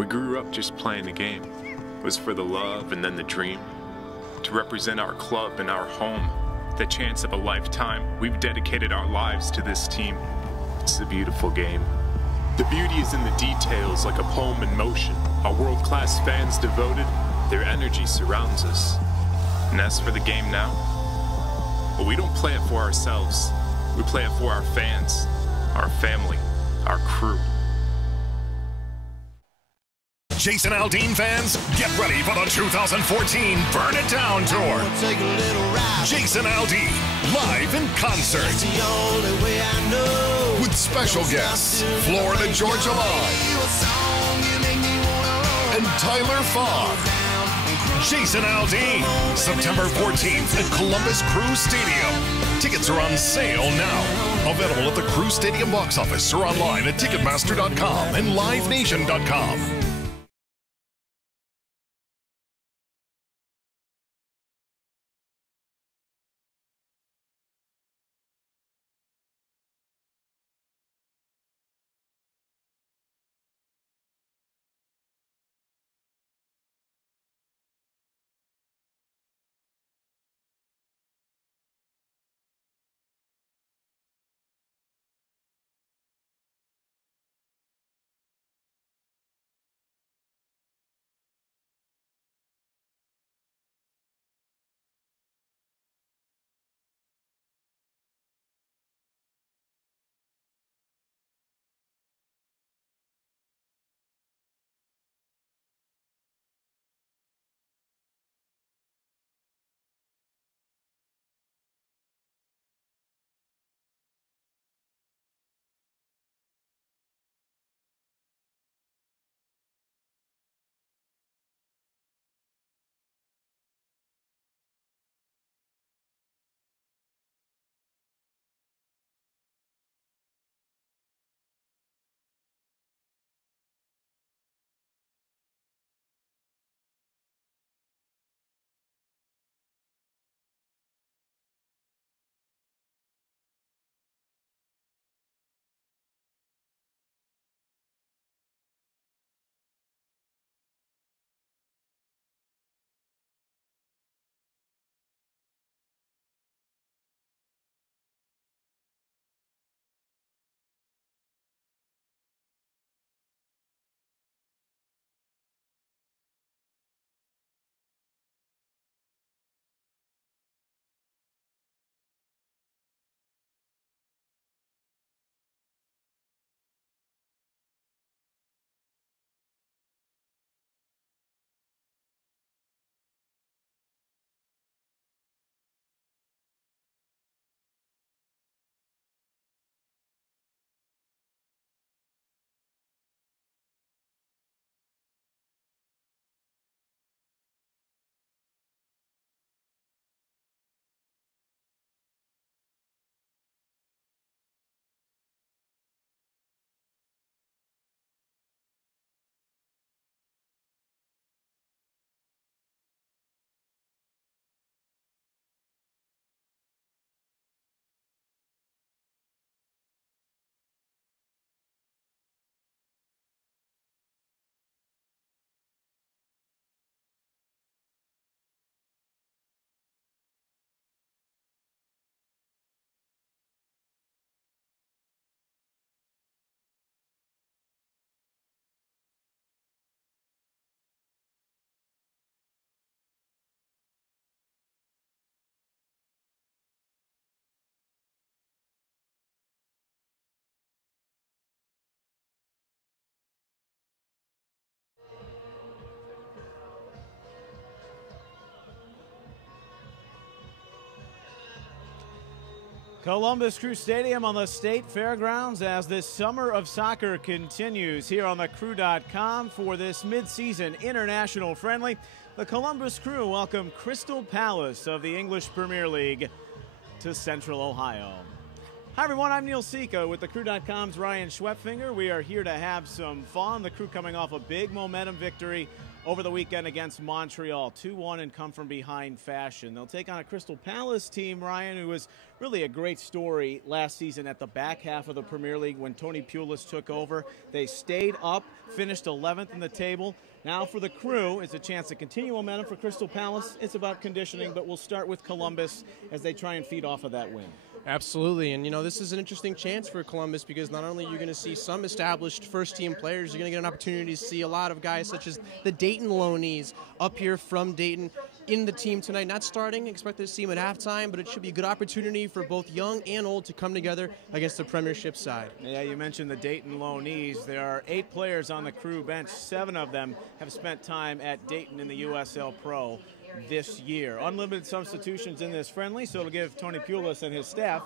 We grew up just playing the game. It was for the love and then the dream. To represent our club and our home, the chance of a lifetime, we've dedicated our lives to this team. It's a beautiful game. The beauty is in the details, like a poem in motion. Our world-class fans devoted, their energy surrounds us. And as for the game now, well, we don't play it for ourselves. We play it for our fans, our family, our crew. Jason Aldean fans, get ready for the 2014 Burn It Down Tour. Jason Aldean, live in concert. With special guests, Florida Georgia Line and Tyler Farr. Jason Aldean, September 14th at Columbus Crew Stadium. Tickets are on sale now. Available at the Crew Stadium box office or online at Ticketmaster.com and LiveNation.com. Columbus Crew Stadium on the State Fairgrounds as this summer of soccer continues here on the Crew.com for this mid-season international friendly. The Columbus Crew welcome Crystal Palace of the English Premier League to Central Ohio. Hi, everyone. I'm Neil Seco with theCrew.com's Ryan Schwepfinger. We are here to have some fun. The Crew coming off a big momentum victory over the weekend against Montreal, 2-1 and come from behind fashion. They'll take on a Crystal Palace team, Ryan, who was really a great story last season at the back half of the Premier League when Tony Pulis took over. They stayed up, finished 11th in the table. Now for the Crew, it's a chance to continue momentum. For Crystal Palace, it's about conditioning, but we'll start with Columbus as they try and feed off of that win. Absolutely, and this is an interesting chance for Columbus because not only are you going to see some established first-team players, you're going to get an opportunity to see a lot of guys such as the Dayton loanees up here from Dayton in the team tonight. Not starting, expected to see them at halftime, but it should be a good opportunity for both young and old to come together against the Premiership side. Yeah, you mentioned the Dayton loanees. There are 8 players on the Crew bench. 7 of them have spent time at Dayton in the USL Pro this year. Unlimited substitutions in this friendly, so it'll give Tony Pulis and his staff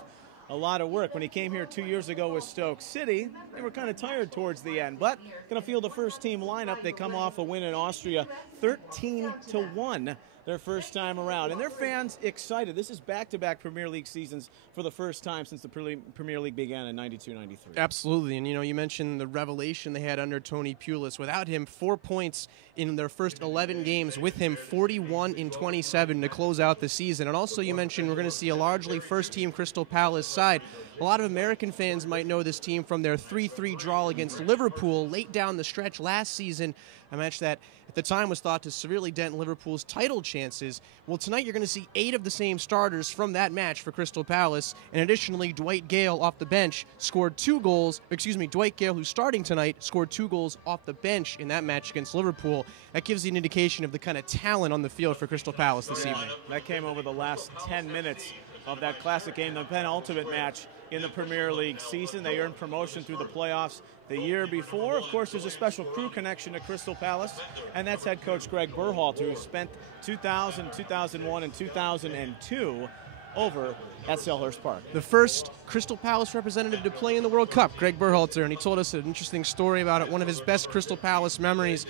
a lot of work. When he came here 2 years ago with Stoke City, they were kind of tired towards the end, but going to field the first team lineup. They come off a win in Austria, 13-1. Their first time around. And their fans excited. This is back-to-back Premier League seasons for the first time since the Premier League began in 92-93. Absolutely. And, you mentioned the revelation they had under Tony Pulis. Without him, 4 points in their first 11 games. With him, 41 in 27 to close out the season. And also, you mentioned we're going to see a largely first-team Crystal Palace side. A lot of American fans might know this team from their 3-3 draw against Liverpool late down the stretch last season, a match that at the time was thought to severely dent Liverpool's title chances. Well, tonight you're going to see 8 of the same starters from that match for Crystal Palace, and additionally, Dwight Gale off the bench scored 2 goals. Dwight Gale, who's starting tonight, scored 2 goals off the bench in that match against Liverpool. That gives you an indication of the kind of talent on the field for Crystal Palace this evening. That came over the last 10 minutes of that classic game, the penultimate match in the Premier League season. They earned promotion through the playoffs the year before. Of course, there's a special Crew connection to Crystal Palace, and that's head coach Greg Berhalter, who spent 2000, 2001, and 2002 over at Selhurst Park. The first Crystal Palace representative to play in the World Cup, Greg Berhalter, and he told us an interesting story about it. One of his best Crystal Palace memories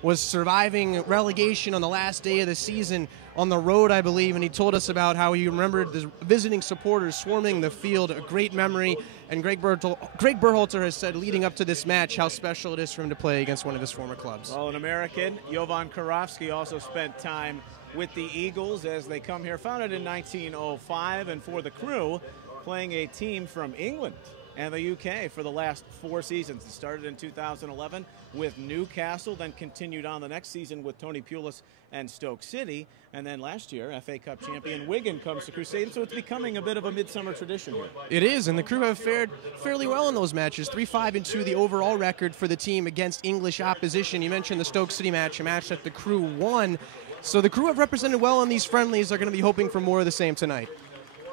was surviving relegation on the last day of the season on the road, I believe, and he told us about how he remembered the visiting supporters swarming the field, a great memory, and Greg Berhalter has said leading up to this match how special it is for him to play against one of his former clubs. Well, an American, Jovan Karofsky, also spent time with the Eagles as they come here, founded in 1905, and for the Crew, playing a team from England and the UK for the last 4 seasons. It started in 2011 with Newcastle, then continued on the next season with Tony Pulis and Stoke City, and then last year, FA Cup champion Wigan comes to Crusaders, so it's becoming a bit of a midsummer tradition here. It is, and the Crew have fared fairly well in those matches. 3-5-2 the overall record for the team against English opposition. You mentioned the Stoke City match, a match that the Crew won. So the Crew have represented well in these friendlies. They're going to be hoping for more of the same tonight.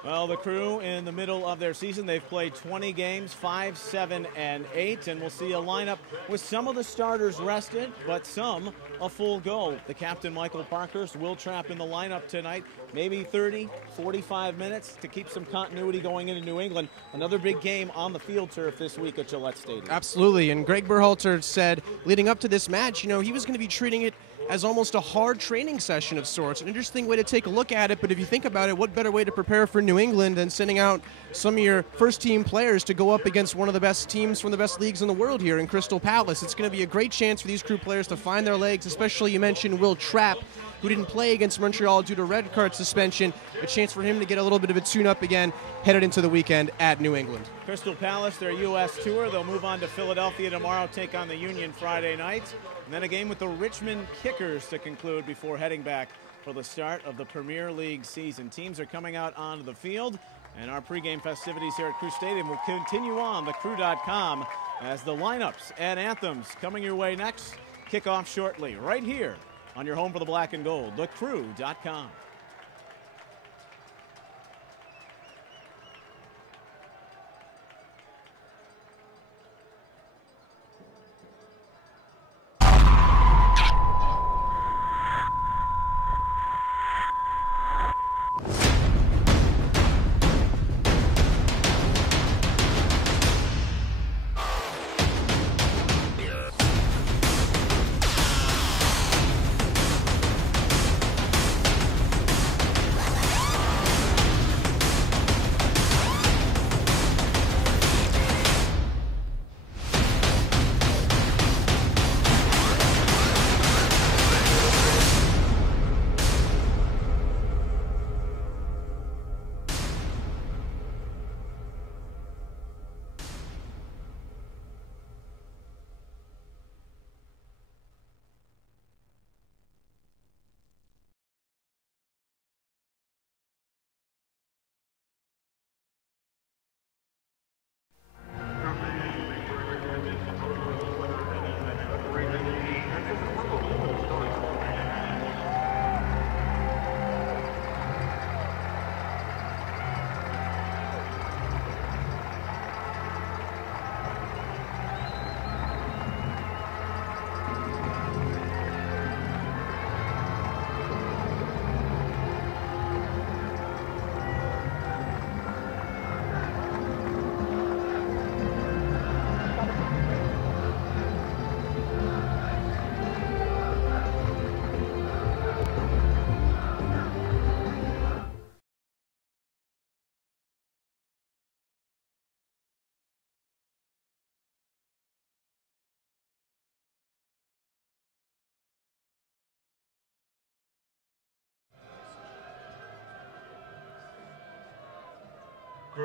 Well, the Crew in the middle of their season, they've played 20 games, 5, 7, and 8, and we'll see a lineup with some of the starters rested, but some a full go. The captain, Michael Parkhurst, will trap in the lineup tonight, maybe 30, 45 minutes to keep some continuity going into New England. Another big game on the field turf this week at Gillette Stadium. Absolutely, and Greg Berhalter said leading up to this match, he was going to be treating it as almost a hard training session of sorts. An interesting way to take a look at it, but if you think about it, what better way to prepare for New England than sending out some of your first-team players to go up against one of the best teams from the best leagues in the world here in Crystal Palace. It's going to be a great chance for these Crew players to find their legs, especially you mentioned Will Trapp, who didn't play against Montreal due to red card suspension. A chance for him to get a little bit of a tune-up again, headed into the weekend at New England. Crystal Palace, their U.S. tour. They'll move on to Philadelphia tomorrow, take on the Union Friday night. And then a game with the Richmond Kickers to conclude before heading back for the start of the Premier League season. Teams are coming out onto the field, and our pregame festivities here at Crew Stadium will continue on thecrew.com as the lineups and anthems coming your way next. Kick off shortly right here on your home for the black and gold, thecrew.com.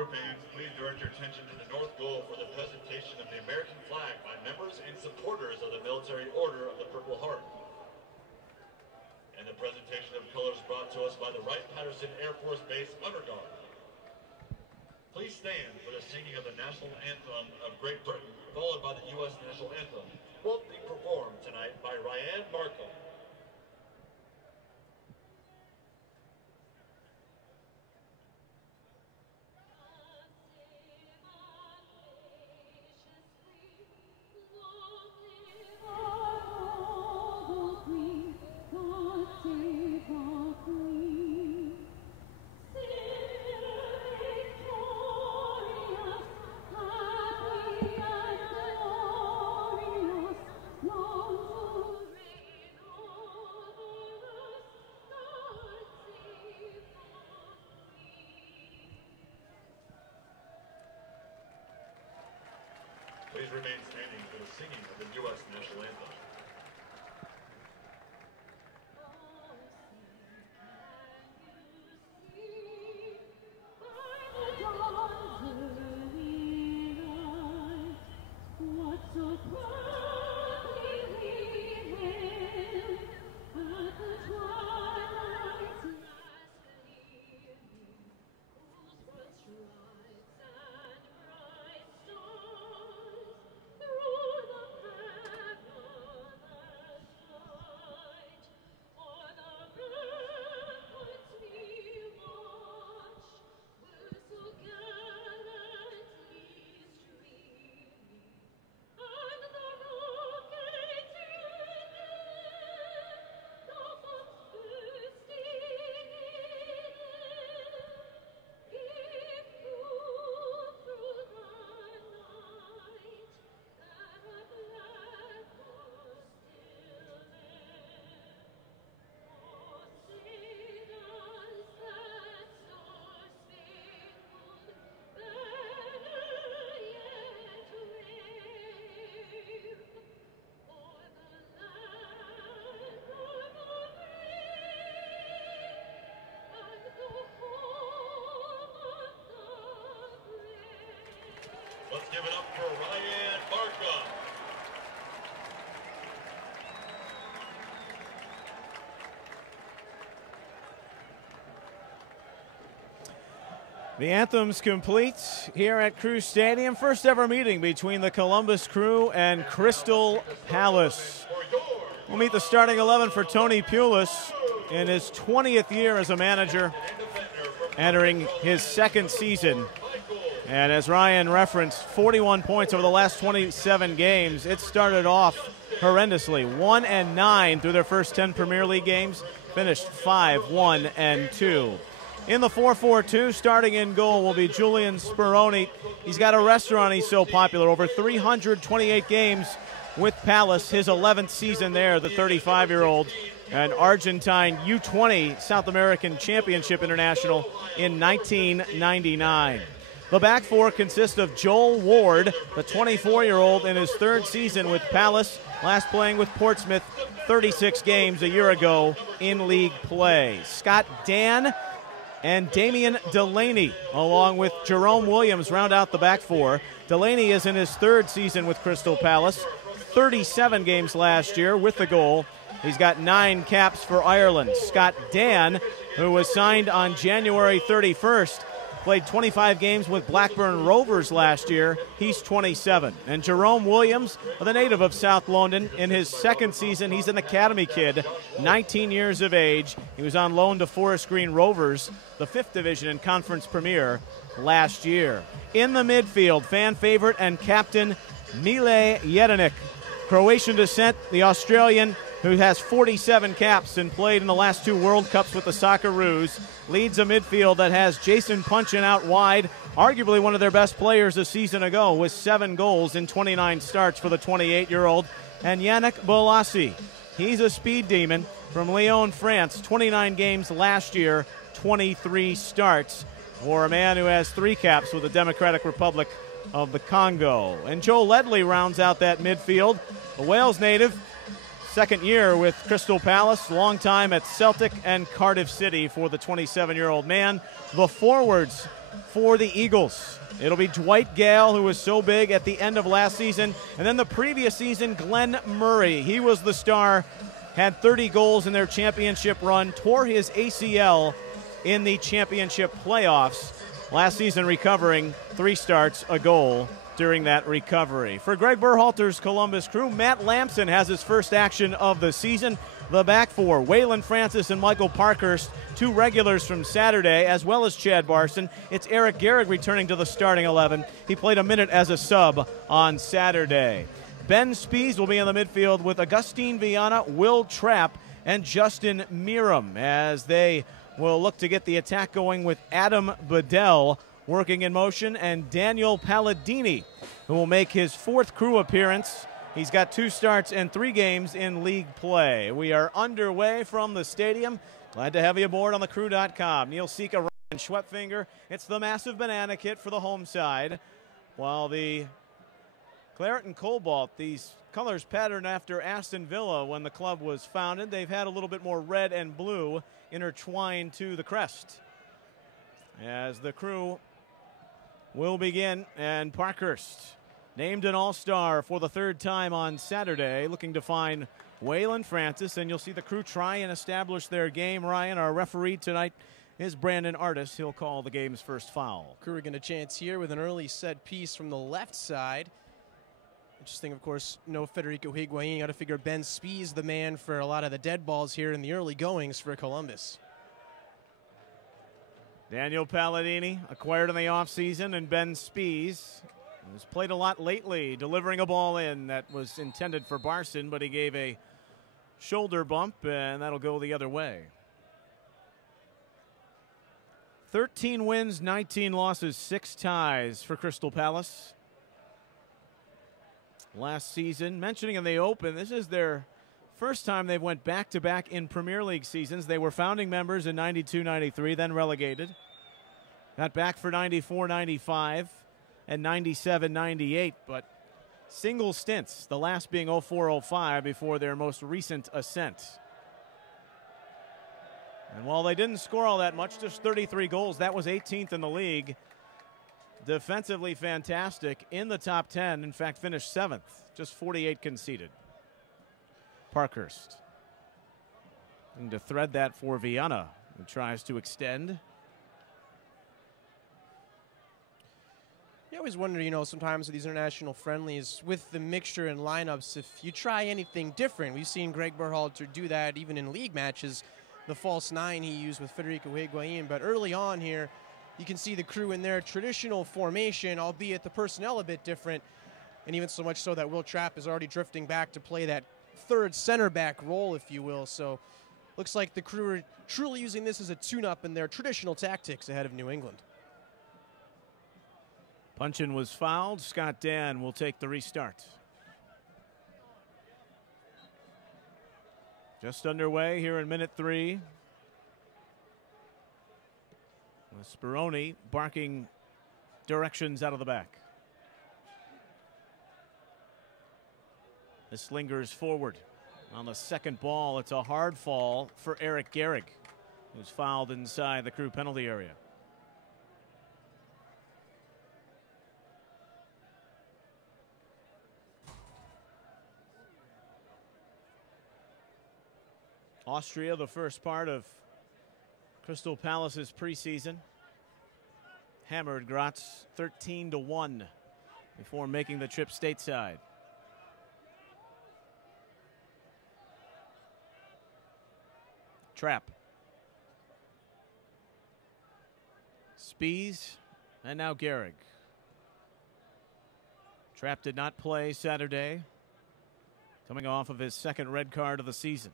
groupings, please direct your attention to the north goal for the presentation of the American flag by members and supporters of the Military Order of the Purple Heart. And the presentation of colors brought to us by the Wright-Patterson Air Force Base Honor Guard. Please stand for the singing of the national anthem of Great Britain, followed by the U.S. national anthem, both being performed tonight by Ryan Markham. Please remain standing for the singing of the U.S. national anthem. Let's give it up for Ryan Markham. The anthem's complete here at Crew Stadium. First ever meeting between the Columbus Crew and Crystal Palace. We'll meet the starting 11 for Tony Pulis in his 20th year as a manager, entering his second season. And as Ryan referenced, 41 points over the last 27 games. It started off horrendously. 1-9 through their first 10 Premier League games. Finished 5-1-2. In the 4-4-2, starting in goal will be Julian Speroni. He's got a restaurant, he's so popular. Over 328 games with Palace, his 11th season there, the 35-year-old. An Argentine U20 South American Championship International in 1999. The back four consists of Joel Ward, the 24-year-old in his third season with Palace, last playing with Portsmouth 36 games a year ago in league play. Scott Dan and Damian Delaney, along with Jerome Williams, round out the back four. Delaney is in his third season with Crystal Palace, 37 games last year with the goal. He's got 9 caps for Ireland. Scott Dan, who was signed on January 31st, played 25 games with Blackburn Rovers last year. He's 27. And Jerome Williams, the native of South London, in his second season, he's an academy kid, 19 years of age. He was on loan to Forest Green Rovers, the 5th division in Conference Premier last year. In the midfield, fan favorite and captain Mile Jedinak. Croatian descent, the Australian who has 47 caps and played in the last 2 World Cups with the Socceroos, leads a midfield that has Jason Punchin out wide, arguably one of their best players a season ago, with 7 goals in 29 starts for the 28-year-old, and Yannick Bolasie. He's a speed demon from Lyon, France, 29 games last year, 23 starts, for a man who has 3 caps with the Democratic Republic of the Congo. And Joe Ledley rounds out that midfield, a Wales native, second year with Crystal Palace, long time at Celtic and Cardiff City for the 27-year-old man. The forwards for the Eagles. It'll be Dwight Gale, who was so big at the end of last season. And then the previous season, Glenn Murray. He was the star, had 30 goals in their championship run, tore his ACL in the championship playoffs. Last season recovering 3 starts, a goal during that recovery. For Greg Berhalter's Columbus Crew, Matt Lamson has his first action of the season. The back four, Waylon Francis and Michael Parkhurst, 2 regulars from Saturday, as well as Chad Barson. It's Eric Gehrig returning to the starting 11. He played a minute as a sub on Saturday. Ben Spies will be in the midfield with Augustine Viana, Will Trapp, and Justin Miram, as they will look to get the attack going with Adam Bedell working in motion, and Daniel Palladini, who will make his 4th Crew appearance. He's got 2 starts and 3 games in league play. We are underway from the stadium. Glad to have you aboard on the Crew.com. Neil Sika, Ryan Schwepfinger. It's the massive banana kit for the home side, while the Claret and Cobalt, these colors patterned after Aston Villa when the club was founded. They've had a little bit more red and blue intertwined to the crest. As the Crew will begin, and Parkhurst, named an all-star for the 3rd time on Saturday, looking to find Waylon Francis, and you'll see the Crew try and establish their game. Ryan, our referee tonight, is Brandon Artis. He'll call the game's first foul. Crew are going to chance here with an early set piece from the left side. Interesting, of course, no Federico Higuain. Got to figure Ben Spies the man for a lot of the dead balls here in the early goings for Columbus. Daniel Palladini, acquired in the offseason, and Ben Spies has played a lot lately, delivering a ball in that was intended for Barson, but he gave a shoulder bump, and that'll go the other way. 13 wins, 19 losses, 6 ties for Crystal Palace. Last season, mentioning in the Open, this is their first time they've went back-to-back in Premier League seasons. They were founding members in 92-93, then relegated. Got back for 94-95 and 97-98, but single stints, the last being 04-05 before their most recent ascent. And while they didn't score all that much, just 33 goals, that was 18th in the league. Defensively fantastic, in the top 10, in fact finished 7th, just 48 conceded. Parkhurst looking to thread that for Viana, who tries to extend. You always wonder, sometimes with these international friendlies, with the mixture in lineups, if you try anything different. We've seen Greg Berhalter do that even in league matches, the false 9 he used with Federico Higuain. But early on here, you can see the Crew in their traditional formation, albeit the personnel a bit different, and even so much so that Will Trapp is already drifting back to play that 3rd center back role, if you will. So looks like the Crew are truly using this as a tune-up in their traditional tactics ahead of New England. Punchin was fouled. Scott Dan will take the restart. Just underway here in minute 3. Speroni barking directions out of the back. This lingers forward. On the second ball, it's a hard fall for Eric Gehrig, who's fouled inside the Crew penalty area. Austria, the first part of Crystal Palace's preseason, hammered Graz 13-1 before making the trip stateside. Trapp. Spies, and now Gehrig. Trapp did not play Saturday, coming off of his 2nd red card of the season.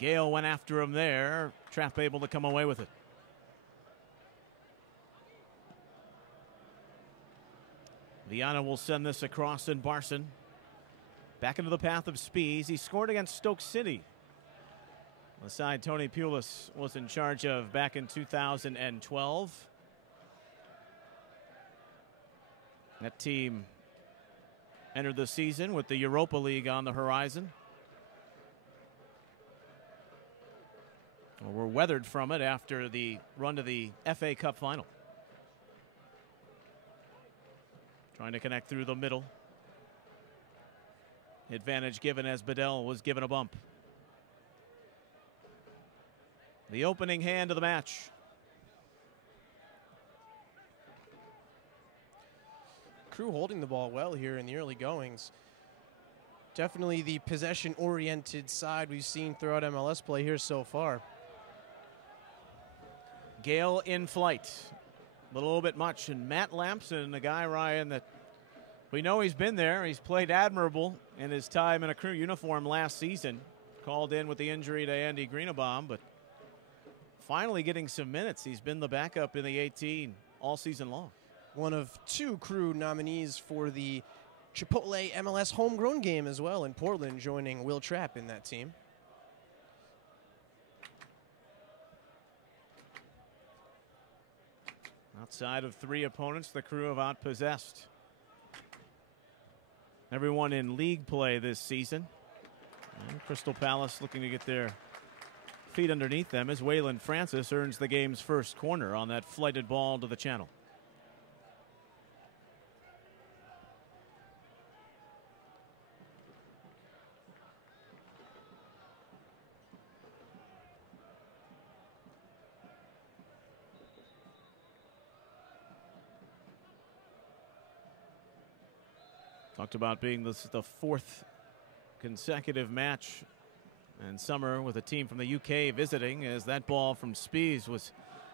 Gale went after him there. Trapp able to come away with it. Viana will send this across, and Barson back into the path of Spies. He scored against Stoke City, the side Tony Pulis was in charge of back in 2012. That team entered the season with the Europa League on the horizon. Well, we're weathered from it after the run to the FA Cup final. Trying to connect through the middle. Advantage given as Bedell was given a bump. The opening hand of the match. Crew holding the ball well here in the early goings. Definitely the possession-oriented side we've seen throughout MLS play here so far. Gale in flight. A little bit much. And Matt Lampson, a guy, Ryan, that we know he's been there. He's played admirable in his time in a Crew uniform last season. Called in with the injury to Andy Greenebaum, but finally getting some minutes. He's been the backup in the 18 all season long. One of two Crew nominees for the Chipotle MLS homegrown game as well in Portland, joining Will Trapp in that team. Outside of three opponents, the Crew have outpossessed everyone in league play this season. And Crystal Palace looking to get their feet underneath them as Waylon Francis earns the game's first corner on that flighted ball to the channel. Talked about being this the fourth consecutive match in summer with a team from the UK visiting, as that ball from Spies was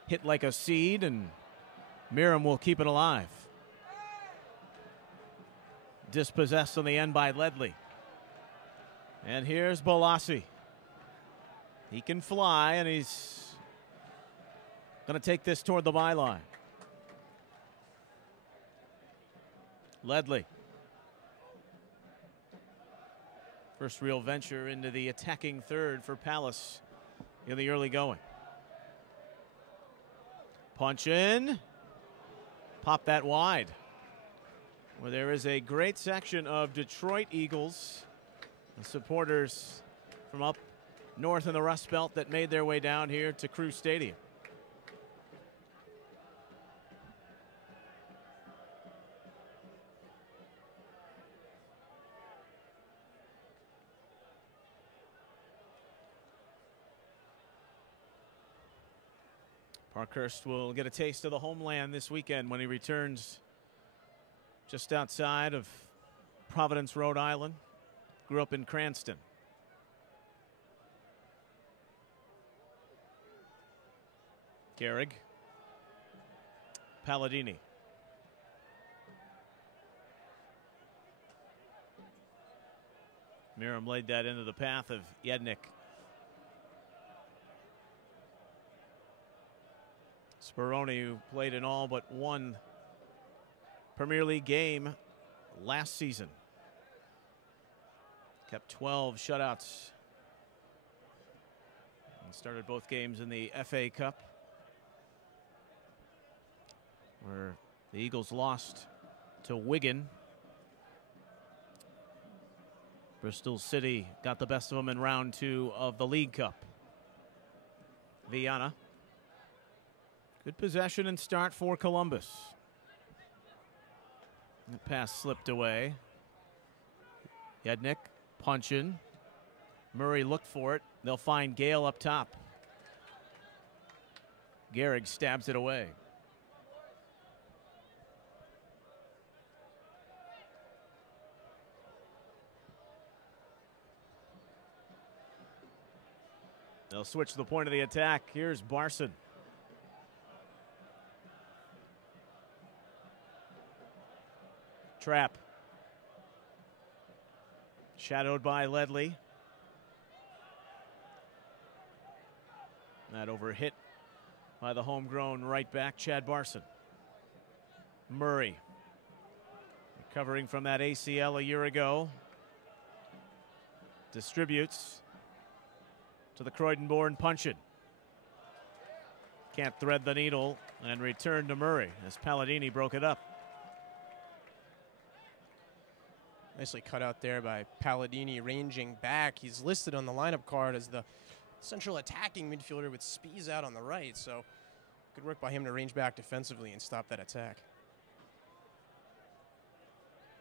hit like a seed, and Miram will keep it alive. Dispossessed on the end by Ledley. And here's Balassi. He can fly, and he's going to take this toward the byline. Ledley. First real venture into the attacking third for Palace in the early going. Punch in. Pop that wide. Where there is a great section of Detroit Eagles supporters from up north in the Rust Belt that made their way down here to Crew Stadium. Parkhurst will get a taste of the homeland this weekend when he returns just outside of Providence, Rhode Island. Grew up in Cranston. Gehrig. Palladini. Miram laid that into the path of Yednick. Speroni, who played in all but one Premier League game last season. Kept 12 shutouts and started both games in the FA Cup, where the Eagles lost to Wigan. Bristol City got the best of them in round 2 of the League Cup. Viana. Good possession and start for Columbus. The pass slipped away. Yednick punching. Murray looked for it. They'll find Gale up top. Gehrig stabs it away. They'll switch the point of the attack. Here's Barson. Trapp. Shadowed by Ledley. That over hit by the homegrown right back, Chad Barson. Murray. Recovering from that ACL a year ago. Distributes to the Croydon-born Punchin. Can't thread the needle and return to Murray as Palladini broke it up. Nicely cut out there by Palladini, ranging back. He's listed on the lineup card as the central attacking midfielder with Spies out on the right, so good work by him to range back defensively and stop that attack.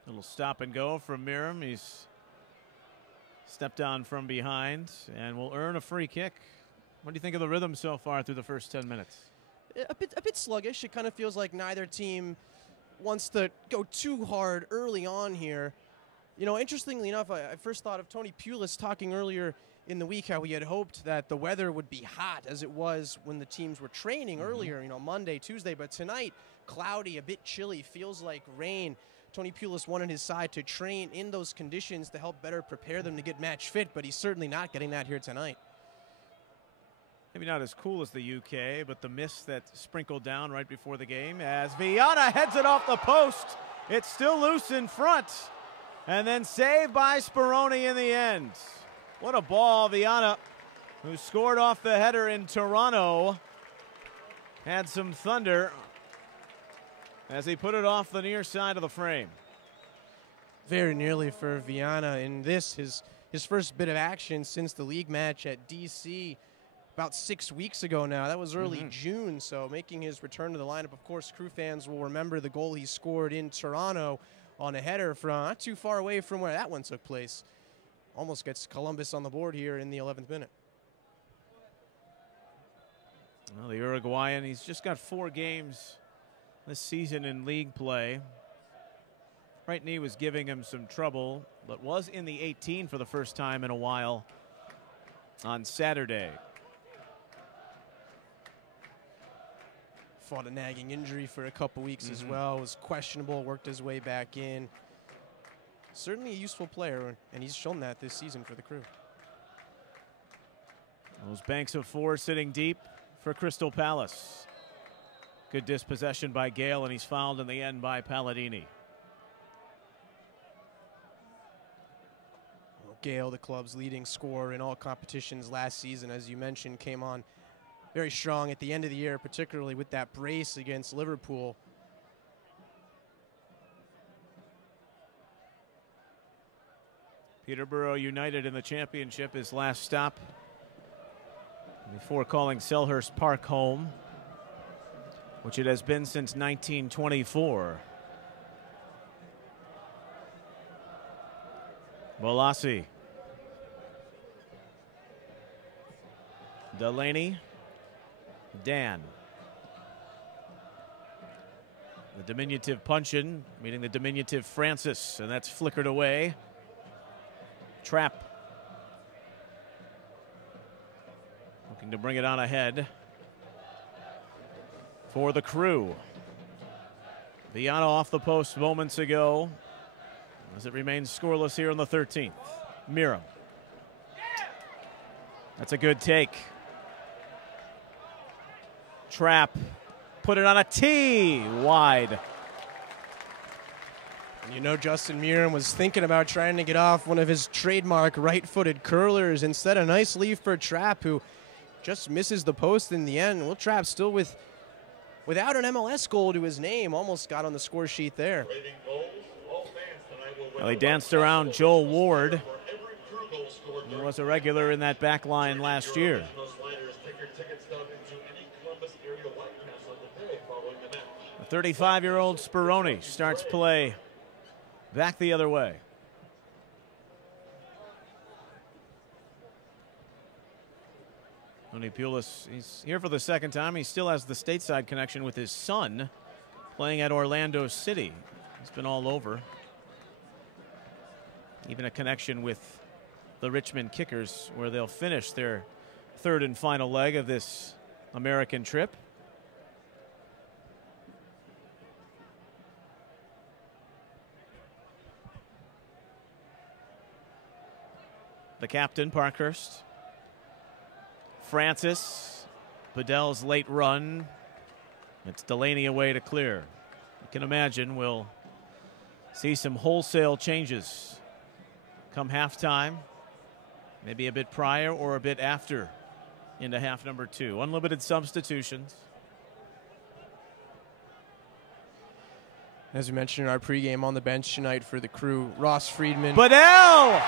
Little stop and go from Miram. He's stepped on from behind and will earn a free kick. What do you think of the rhythm so far through the first 10 minutes? A bit sluggish. It kind of feels like neither team wants to go too hard early on here. You know, interestingly enough, I first thought of Tony Pulis talking earlier in the week how he had hoped that the weather would be hot as it was when the teams were training earlier, you know, Monday, Tuesday. But tonight, cloudy, a bit chilly, feels like rain. Tony Pulis wanted his side to train in those conditions to help better prepare them to get match fit, but he's certainly not getting that here tonight. Maybe not as cool as the UK, but the mist that sprinkled down right before the game as Viana heads it off the post. It's still loose in front. And then saved by Speroni in the end. What a ball. Viana, who scored off the header in Toronto, had some thunder as he put it off the near side of the frame. Very nearly for Viana in this, his first bit of action since the league match at DC about 6 weeks ago now. That was early June, so making his return to the lineup. Of course, Crew fans will remember the goal he scored in Toronto on a header from not too far away from where that one took place. Almost gets Columbus on the board here in the 11th minute. Well, the Uruguayan, he's just got 4 games this season in league play. Right knee was giving him some trouble, but was in the 18 for the first time in a while on Saturday. Fought a nagging injury for a couple weeks as well. Was questionable, worked his way back in. Certainly a useful player, and he's shown that this season for the Crew. Those banks of 4 sitting deep for Crystal Palace. Good dispossession by Gale, and he's fouled in the end by Palladini. Well, Gale, the club's leading scorer in all competitions last season, as you mentioned, came on very strong at the end of the year, particularly with that brace against Liverpool. Peterborough United in the championship, his last stop before calling Selhurst Park home, which it has been since 1924. Bolassi. Delaney. Dan. The diminutive Punchin meeting the diminutive Francis, and that's flickered away. Trapp. Looking to bring it on ahead for the Crew. Viana off the post moments ago as it remains scoreless here on the 13th. Miram. That's a good take. Trapp put it on a tee, wide. You know, Justin Miram was thinking about trying to get off one of his trademark right-footed curlers. Instead, a nice leave for Trapp, who just misses the post in the end. Well, Trapp still without an MLS goal to his name, almost got on the score sheet there. Well, he danced around Joel Ward, who was a regular in that back line last year. The 35-year-old Speroni starts play back the other way. Tony Pulis, he's here for the second time. He still has the stateside connection with his son playing at Orlando City. He's been all over. Even a connection with the Richmond Kickers, where they'll finish their 3rd and final leg of this American trip. The captain, Parkhurst. Francis. Bedell's late run. It's Delaney away to clear. You can imagine we'll see some wholesale changes come halftime. Maybe a bit prior or a bit after into half number 2. Unlimited substitutions. As we mentioned in our pregame, on the bench tonight for the Crew, Ross Friedman. Bedell!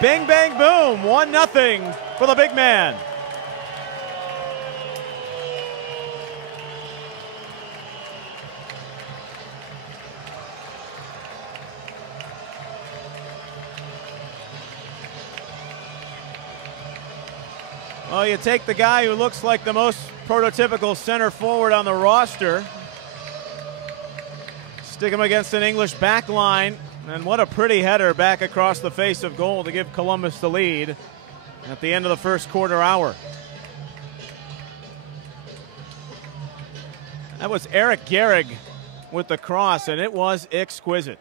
Bing, bang, boom. 1-0 for the big man. Well, you take the guy who looks like the most prototypical center forward on the roster, stick him against an English back line, and what a pretty header back across the face of goal to give Columbus the lead at the end of the first quarter hour. That was Eric Gehrig with the cross, and it was exquisite.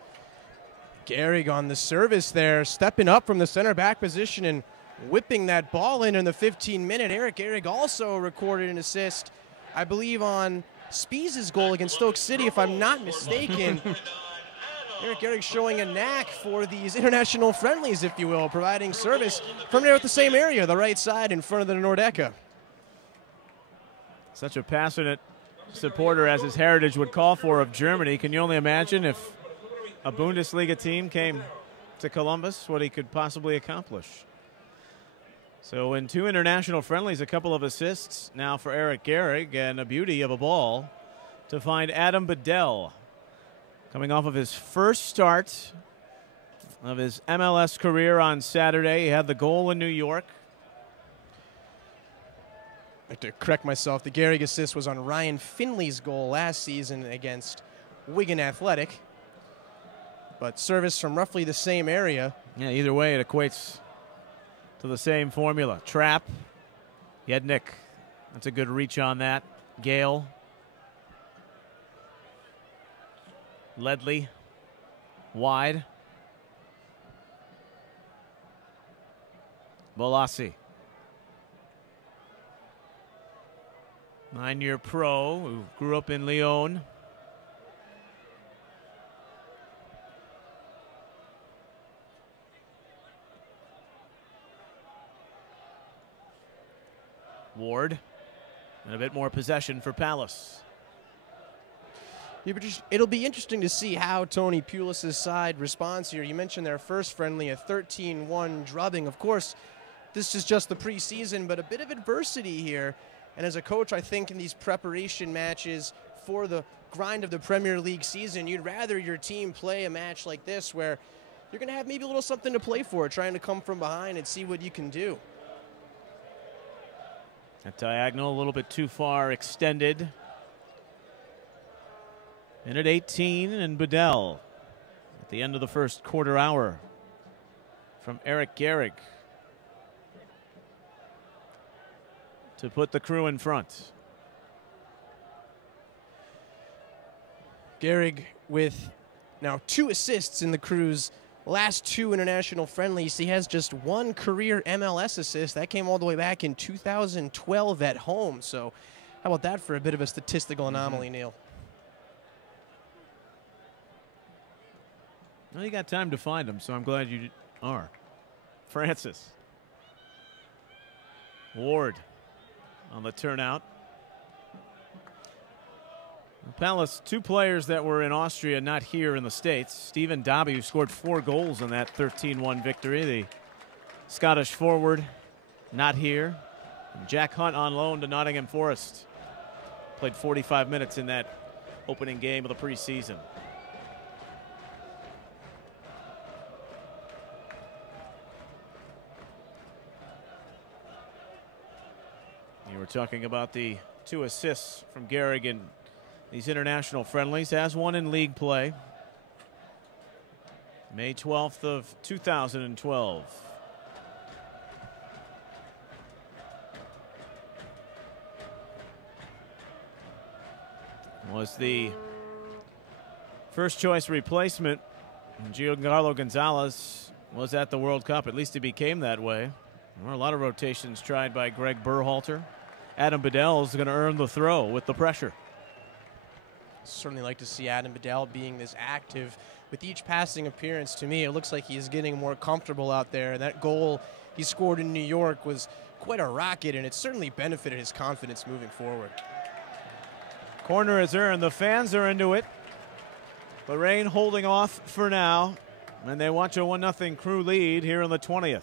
Gehrig on the service there, stepping up from the center back position and whipping that ball in the 15-minute. Eric Gehrig also recorded an assist, I believe, on Spies' goal against Stoke City, if I'm not mistaken. Eric Gehrig showing a knack for these international friendlies, if you will, providing service from there at the same area, the right side in front of the Nordeca. Such a passionate supporter, as his heritage would call for, of Germany. Can you only imagine if a Bundesliga team came to Columbus, what he could possibly accomplish? So in 2 international friendlies, a couple of assists now for Eric Gehrig, and a beauty of a ball to find Adam Bedell. Coming off of his first start of his MLS career on Saturday. He had the goal in New York. I have to correct myself. The Gehrig assist was on Ryan Finley's goal last season against Wigan Athletic. But service from roughly the same area. Yeah, either way, it equates to the same formula. Trap, Yednick, that's a good reach on that. Gale, Ledley, wide. Bolassi, 9-year pro who grew up in Lyon. Ward, and a bit more possession for Palace. Yeah, but it'll be interesting to see how Tony Pulis' side responds here. You mentioned their first friendly, a 13-1 drubbing. Of course, this is just the preseason, but a bit of adversity here. And as a coach, I think in these preparation matches for the grind of the Premier League season, you'd rather your team play a match like this where you're going to have maybe a little something to play for, trying to come from behind and see what you can do. That diagonal a little bit too far extended. Minute 18, and Bedell at the end of the first quarter hour from Eric Gehrig to put the Crew in front. Gehrig with now 2 assists in the Crew's last 2 international friendlies. He has just 1 career MLS assist. That came all the way back in 2012 at home. So how about that for a bit of a statistical anomaly, Neil? Well, you got time to find him, so I'm glad you are. Francis. Ward on the turnout. Palace, 2 players that were in Austria, not here in the States. Stephen Dobby, who scored 4 goals in that 13-1 victory. The Scottish forward, not here. And Jack Hunt on loan to Nottingham Forest. Played 45 minutes in that opening game of the preseason. You were talking about the 2 assists from Gehrig in these international friendlies. Has 1 in league play. May 12th of 2012. Was the first choice replacement. Giancarlo Gonzalez was at the World Cup. At least he became that way. There were a lot of rotations tried by Greg Berhalter. Adam Bedell is going to earn the throw with the pressure. Certainly like to see Adam Bedell being this active with each passing appearance. To me, it looks like he is getting more comfortable out there. And that goal he scored in New York was quite a rocket, and it certainly benefited his confidence moving forward. Corner is earned. The fans are into it. The rain holding off for now, and they watch a 1-0 Crew lead here on the 20th.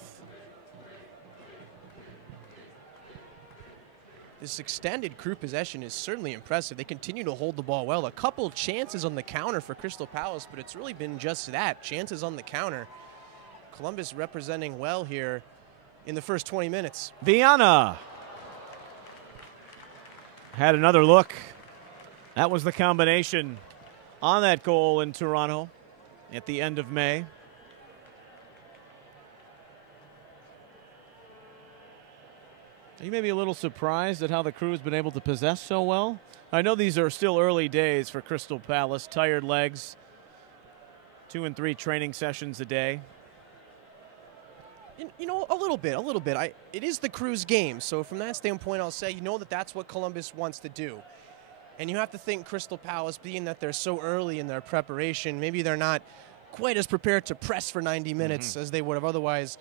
This extended Crew possession is certainly impressive. They continue to hold the ball well. A couple chances on the counter for Crystal Palace, but it's really been just that, chances on the counter. Columbus representing well here in the first 20 minutes. Viana had another look. That was the combination on that goal in Toronto at the end of May. You may be a little surprised at how the Crew has been able to possess so well. I know these are still early days for Crystal Palace. Tired legs, 2 and 3 training sessions a day. You know, a little bit. It is the Crew's game, so from that standpoint, I'll say, you know, that's what Columbus wants to do. And you have to think Crystal Palace, being that they're so early in their preparation, maybe they're not quite as prepared to press for 90 minutes as they would have otherwise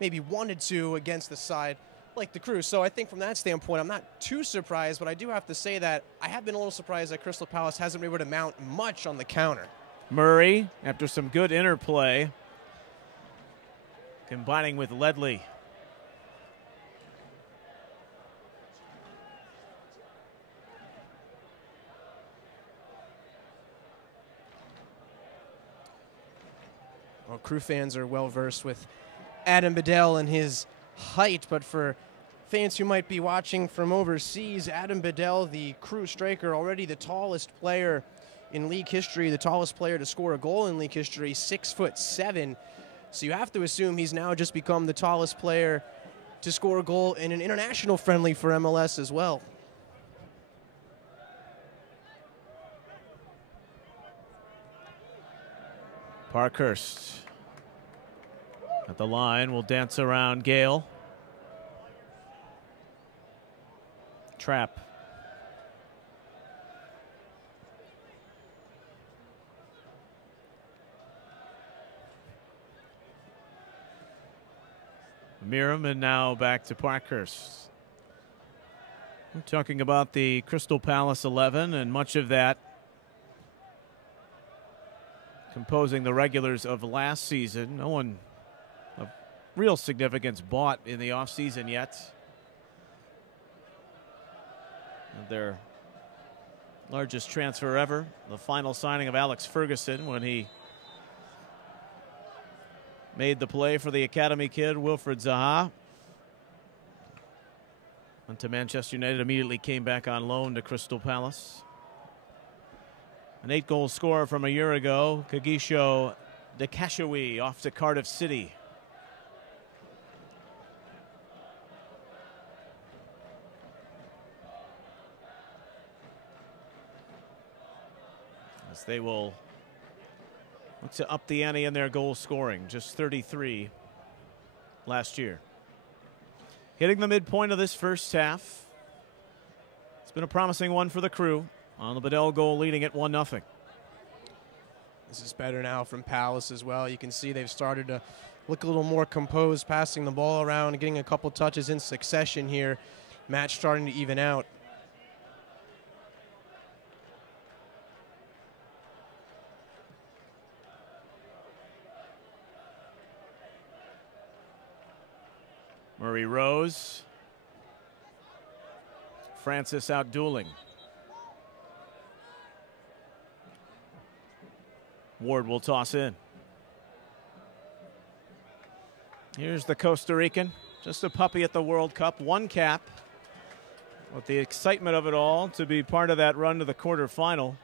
maybe wanted to against the side like the Crew. So I think from that standpoint, I'm not too surprised, but I do have to say that I have been a little surprised that Crystal Palace hasn't been able to mount much on the counter. Murray, after some good interplay, combining with Ledley. Well, Crew fans are well versed with Adam Bedell and his height, but for fans who might be watching from overseas, Adam Bedell, the Crew striker, already the tallest player in league history, the tallest player to score a goal in league history, 6'7". So you have to assume he's now just become the tallest player to score a goal in an international friendly for MLS as well. Parkhurst at the line will dance around Gale. Trap. Miram, and now back to Parkhurst. We're talking about the Crystal Palace 11, and much of that composing the regulars of last season. No one of real significance bought in the offseason yet. Their largest transfer ever, the final signing of Alex Ferguson when he made the play for the academy kid Wilfred Zaha. Went to Manchester United, immediately came back on loan to Crystal Palace. An 8-goal scorer from a year ago, Kagisho Dekashawi, off to Cardiff City. As they will look to up the ante in their goal scoring, just 33 last year. Hitting the midpoint of this first half. It's been a promising one for the Crew. On the Bedell goal, leading at 1-0. This is better now from Palace as well. You can see they've started to look a little more composed, passing the ball around, getting a couple touches in succession here. Match starting to even out. Murray Rose. Francis out dueling. Ward will toss in. Here's the Costa Rican, just a puppy at the World Cup, 1 cap. With the excitement of it all to be part of that run to the quarterfinal.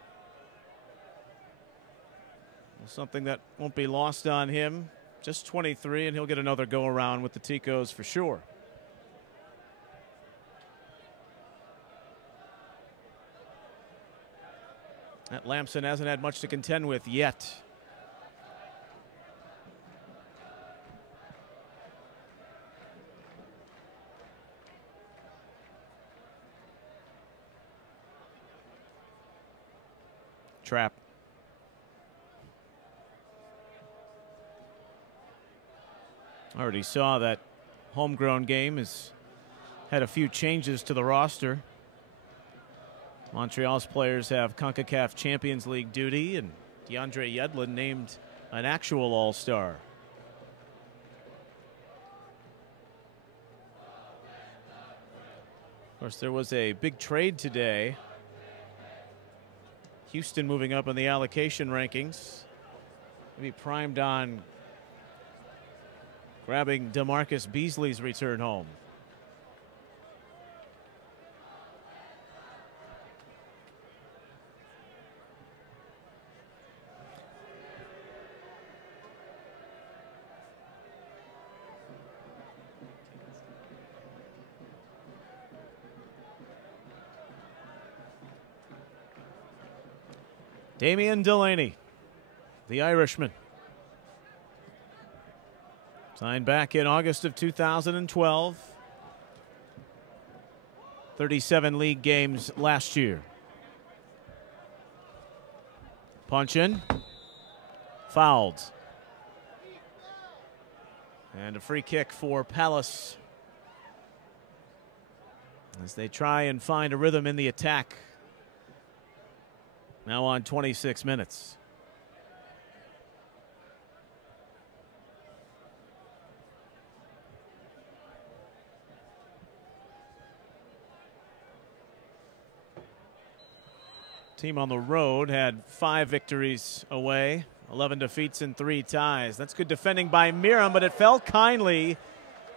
Something that won't be lost on him. Just 23, and he'll get another go around with the Ticos for sure. That Lamson hasn't had much to contend with yet. Trap. Already saw that homegrown game has had a few changes to the roster. Montreal's players have CONCACAF Champions League duty, and DeAndre Yedlin named an actual All-Star. Of course, there was a big trade today. Houston moving up in the allocation rankings. Maybe primed on grabbing DeMarcus Beasley's return home. Damian Delaney, the Irishman, signed back in August of 2012. 37 league games last year. Punch in, fouled. And a free kick for Palace as they try and find a rhythm in the attack. Now on 26 minutes. Team on the road had 5 victories away, 11 defeats and 3 ties. That's good defending by Miram, but it fell kindly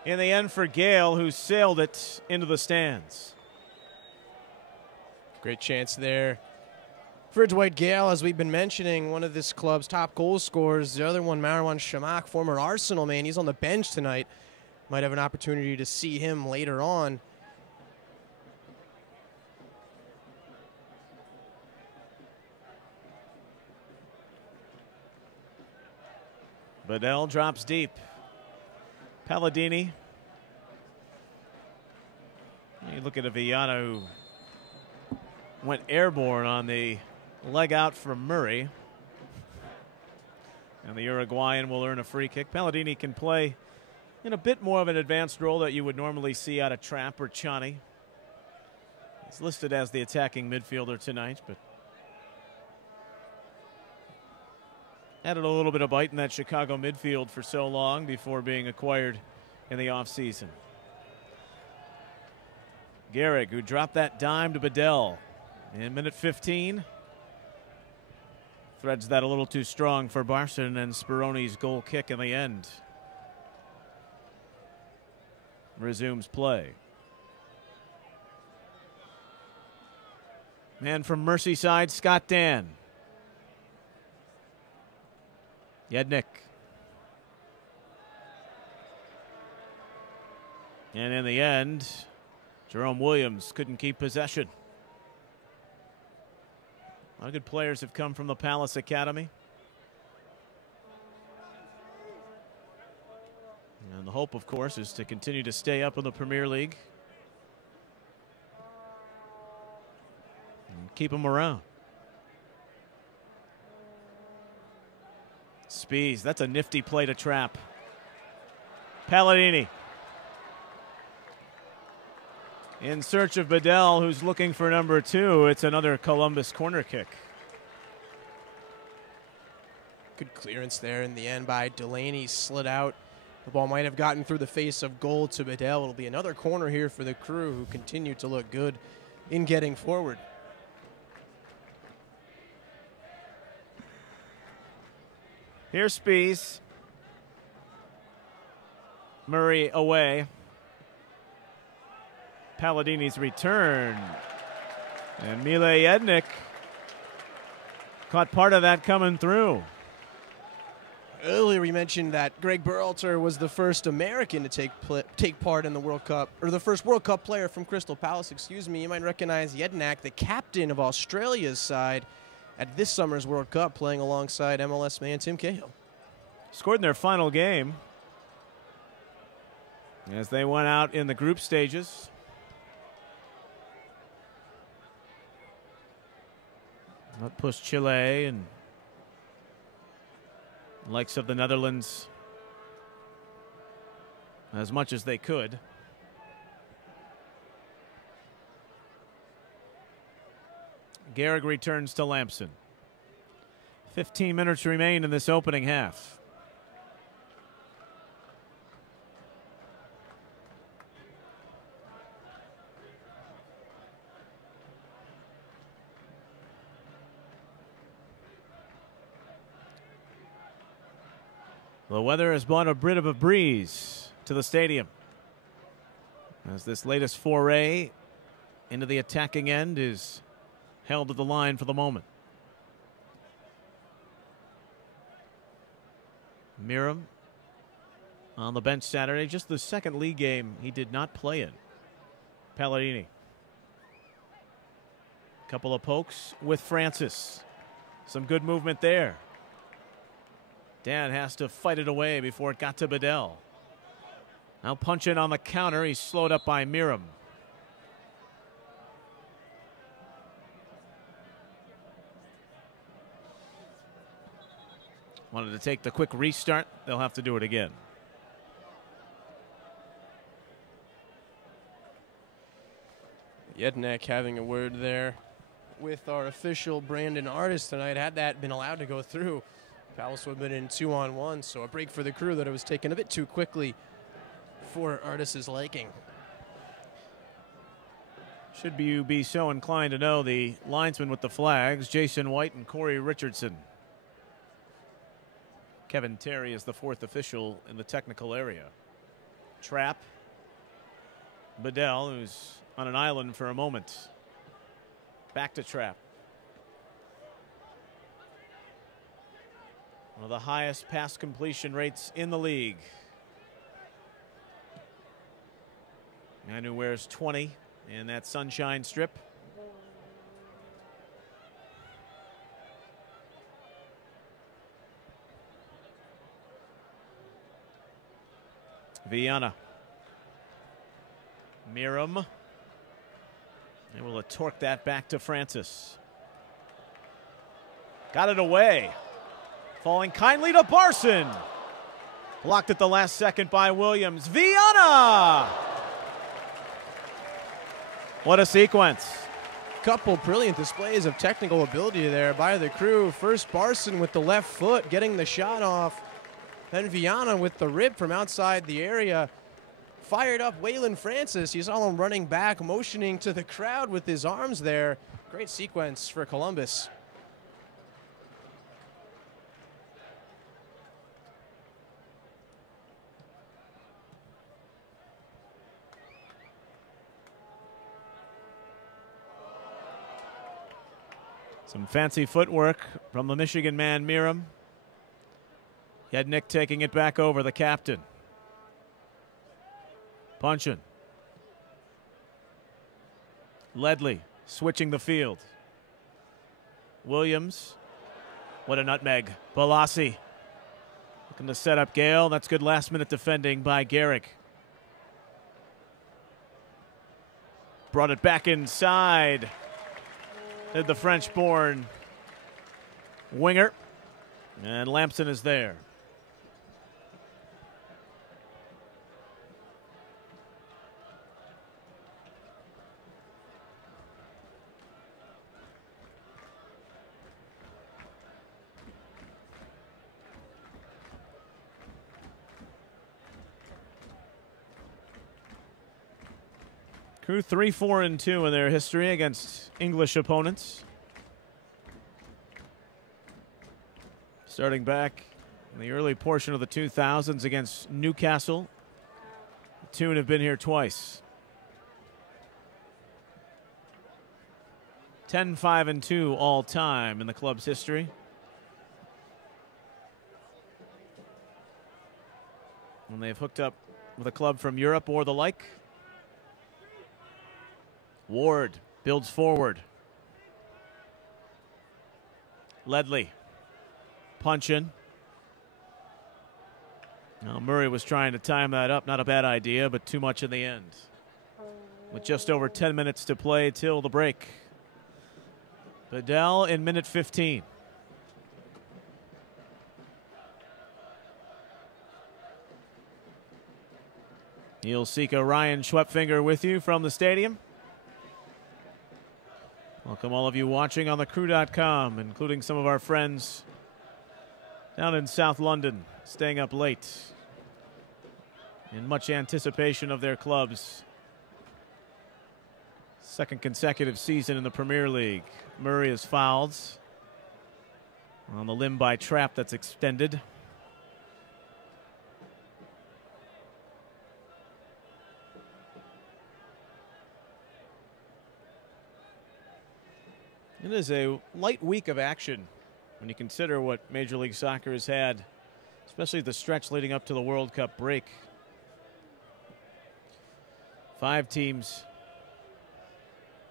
in the end for Gale, who sailed it into the stands. Great chance there for Dwight Gale, as we've been mentioning, one of this club's top goal scorers. The other one, Marwan Shamak, former Arsenal man. He's on the bench tonight. Might have an opportunity to see him later on. Bedell drops deep. Palladini. You look at a Viana who went airborne on the leg out from Murray. And the Uruguayan will earn a free kick. Palladini can play in a bit more of an advanced role that you would normally see out of Trapp or Chani. He's listed as the attacking midfielder tonight, but added a little bit of bite in that Chicago midfield for so long before being acquired in the offseason. Gehrig, who dropped that dime to Bedell in minute 15. Threads that a little too strong for Barson, and Speroni's goal kick in the end resumes play. Man from Merseyside, Scott Dan. Yednick. And in the end, Jerome Williams couldn't keep possession. A lot of good players have come from the Palace Academy. And the hope, of course, is to continue to stay up in the Premier League and keep them around. Spies, that's a nifty play to Trapp. Palladini in search of Bedell, who's looking for number 2. It's another Columbus corner kick. Good clearance there in the end by Delaney. Slid out. The ball might have gotten through the face of goal to Bedell. It'll be another corner here for the Crew, who continue to look good in getting forward. Here's Spies. Murray away. Palladini's return. And Mile Yednick caught part of that coming through. Earlier we mentioned that Greg Berhalter was the first American to take part in the World Cup, or the first World Cup player from Crystal Palace, excuse me. You might recognize Yednick, the captain of Australia's side at this summer's World Cup, playing alongside MLS man Tim Cahill. Scored in their final game as they went out in the group stages. Outpushed Chile and likes of the Netherlands as much as they could. Gehrig returns to Lamson. 15 minutes remain in this opening half. The weather has brought a bit of a breeze to the stadium as this latest foray into the attacking end is held at the line for the moment. Miram on the bench Saturday, just the second league game he did not play in. Palladini. Couple of pokes with Francis. Some good movement there. Dan has to fight it away before it got to Bedell. Now punching on the counter. He's slowed up by Miram. Wanted to take the quick restart. They'll have to do it again. Yednek having a word there with our official Brandon Artis tonight. Had that been allowed to go through, Palace would have been in 2-on-1, so a break for the Crew that it was taken a bit too quickly for Artis's liking. Should you be so inclined to know the linesmen with the flags, Jason White and Corey Richardson. Kevin Terry is the fourth official in the technical area. Trap. Bedell, who's on an island for a moment. Back to Trap. One of the highest pass completion rates in the league. Man who wears 20 in that sunshine strip. Viana. Miram. Able to torque that back to Francis. Got it away. Falling kindly to Barson. Blocked at the last second by Williams. Viana! What a sequence. Couple brilliant displays of technical ability there by the Crew. First Barson with the left foot getting the shot off. Then Viana with the rib from outside the area. Fired up Waylon Francis. You saw him running back, motioning to the crowd with his arms there. Great sequence for Columbus. Some fancy footwork from the Michigan man, Miram. Yednek taking it back over, the captain. Punchin. Ledley switching the field. Williams. What a nutmeg. Balassi looking to set up Gale. That's good last-minute defending by Gehrig. Brought it back inside. Did the French-born winger. And Lamson is there. Crew 3-4-2 in their history against English opponents. Starting back in the early portion of the 2000s against Newcastle. The Toon have been here twice. 10-5-2 all time in the club's history. When they've hooked up with a club from Europe or the like. Ward builds forward. Ledley punching. Now Murray was trying to time that up. Not a bad idea, but too much in the end. With just over 10 minutes to play till the break. Bedell in minute 15. Neil Sika, Ryan Schwepfinger with you from the stadium. Welcome all of you watching on thecrew.com, including some of our friends down in South London, staying up late in much anticipation of their club's second consecutive season in the Premier League. Murray is fouled on the limb by Trapp that's extended. It is a light week of action when you consider what Major League Soccer has had, especially the stretch leading up to the World Cup break. 5 teams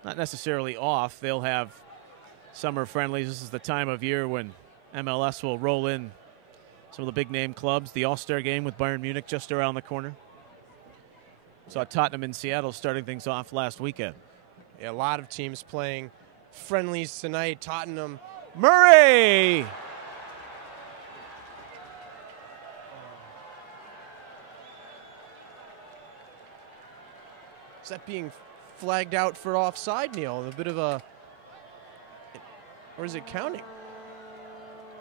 not necessarily off. They'll have summer friendlies. This is the time of year when MLS will roll in some of the big name clubs. The All-Star game with Bayern Munich just around the corner. Saw Tottenham and Seattle starting things off last weekend. Yeah, a lot of teams playing friendlies tonight. Tottenham. Murray! Is that being flagged out for offside, Neil? A bit of a... Or is it counting?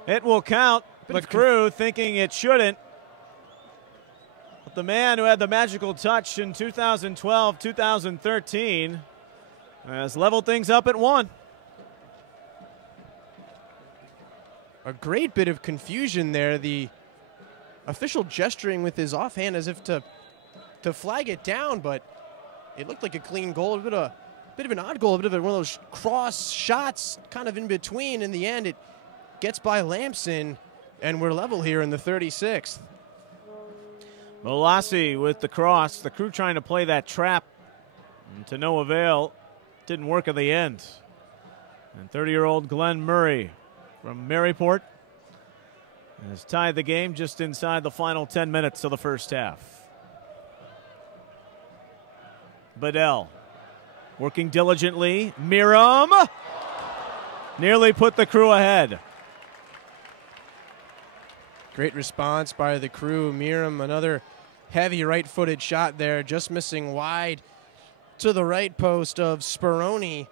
It will count. The Crew thinking it shouldn't. But the man who had the magical touch in 2012, 2013 has leveled things up at 1. A great bit of confusion there. The official gesturing with his offhand as if to flag it down, but it looked like a clean goal. A bit of an odd goal, a bit of one of those cross shots kind of in between. In the end, it gets by Lamson, and we're level here in the 36th. Molassi with the cross. The Crew trying to play that trap, and to no avail. Didn't work at the end. And 30-year-old Glenn Murray from Maryport has tied the game just inside the final 10 minutes of the first half. Bedell working diligently. Miram nearly put the Crew ahead. Great response by the Crew. Miram, another heavy right-footed shot there, just missing wide to the right post of Speroni.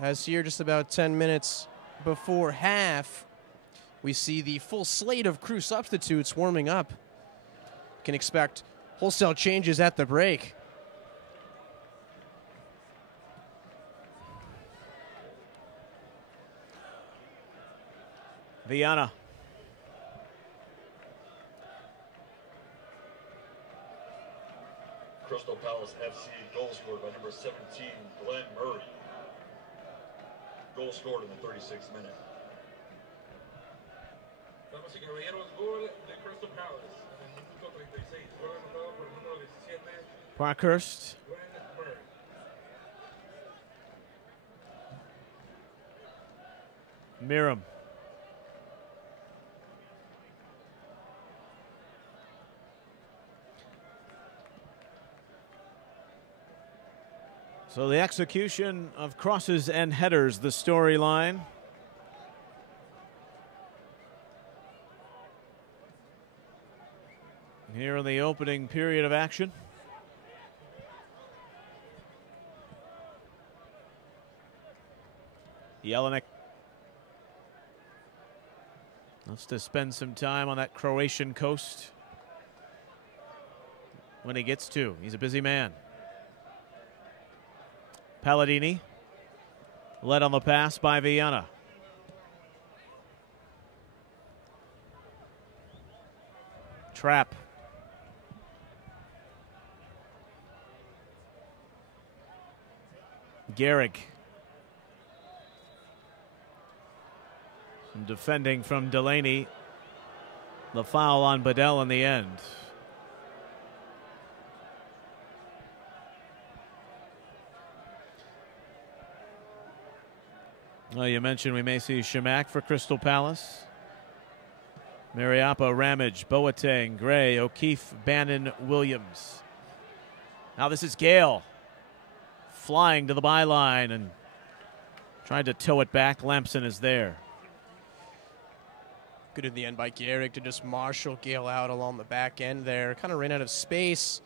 As here, just about 10 minutes before half, we see the full slate of Crew substitutes warming up. Can expect wholesale changes at the break. Viana. Crystal Palace FC goal scored by number 17, Glenn Murray. Goal scored in the 36th minute. Damas y caballeros, gol de Crystal Palace en el minuto 36. Gol anotado por el número 17, Parkhurst. Glenn Murray. Miram. So the execution of crosses and headers, the storyline. Here in the opening period of action. Jelinek wants to spend some time on that Croatian coast when he gets to. He's a busy man. Palladini led on the pass by Viana. Trapp. Gehrig. Some defending from Delaney. The foul on Bedell in the end. Well, you mentioned we may see Shemak for Crystal Palace. Mariappa, Ramage, Boateng, Gray, O'Keefe, Bannon, Williams. Now this is Gale flying to the byline and trying to tow it back. Lampson is there. Good in the end by Gehrig to just marshal Gale out along the back end there. Kind of ran out of space.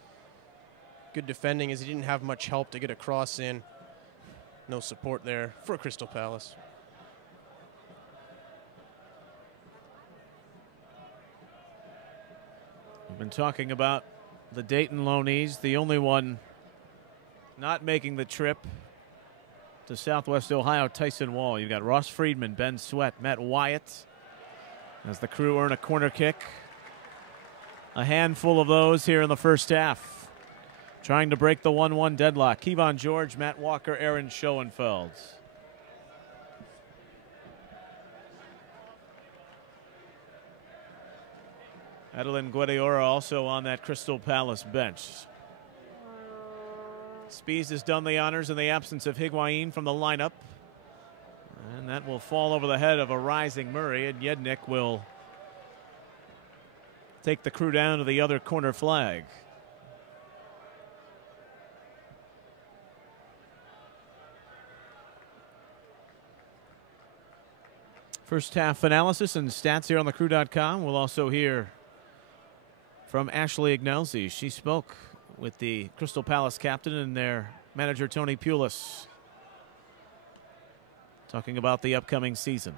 Good defending as he didn't have much help to get a cross in. No support there for Crystal Palace. We've been talking about the Dayton loanees, the only one not making the trip to Southwest Ohio, Tyson Wall. You've got Ross Friedman, Ben Sweat, Matt Wyatt as the Crew earn a corner kick. A handful of those here in the first half. Trying to break the 1-1 deadlock. Kevon George, Matt Walker, Aaron Schoenfeld. Adeline Guediora also on that Crystal Palace bench. Spies has done the honors in the absence of Higuain from the lineup. And that will fall over the head of a rising Murray, and Yednick will take the Crew down to the other corner flag. First half analysis and stats here on thecrew.com. We'll also hear from Ashley Ignelzi. She spoke with the Crystal Palace captain and their manager Tony Pulis, talking about the upcoming season.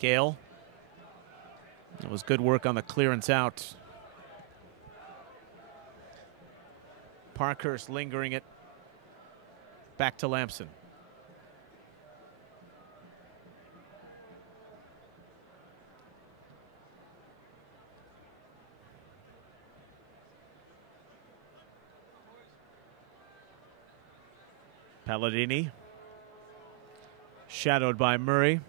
Gale, it was good work on the clearance out. Parkhurst lingering it back to Lampson. Palladini, shadowed by Murray.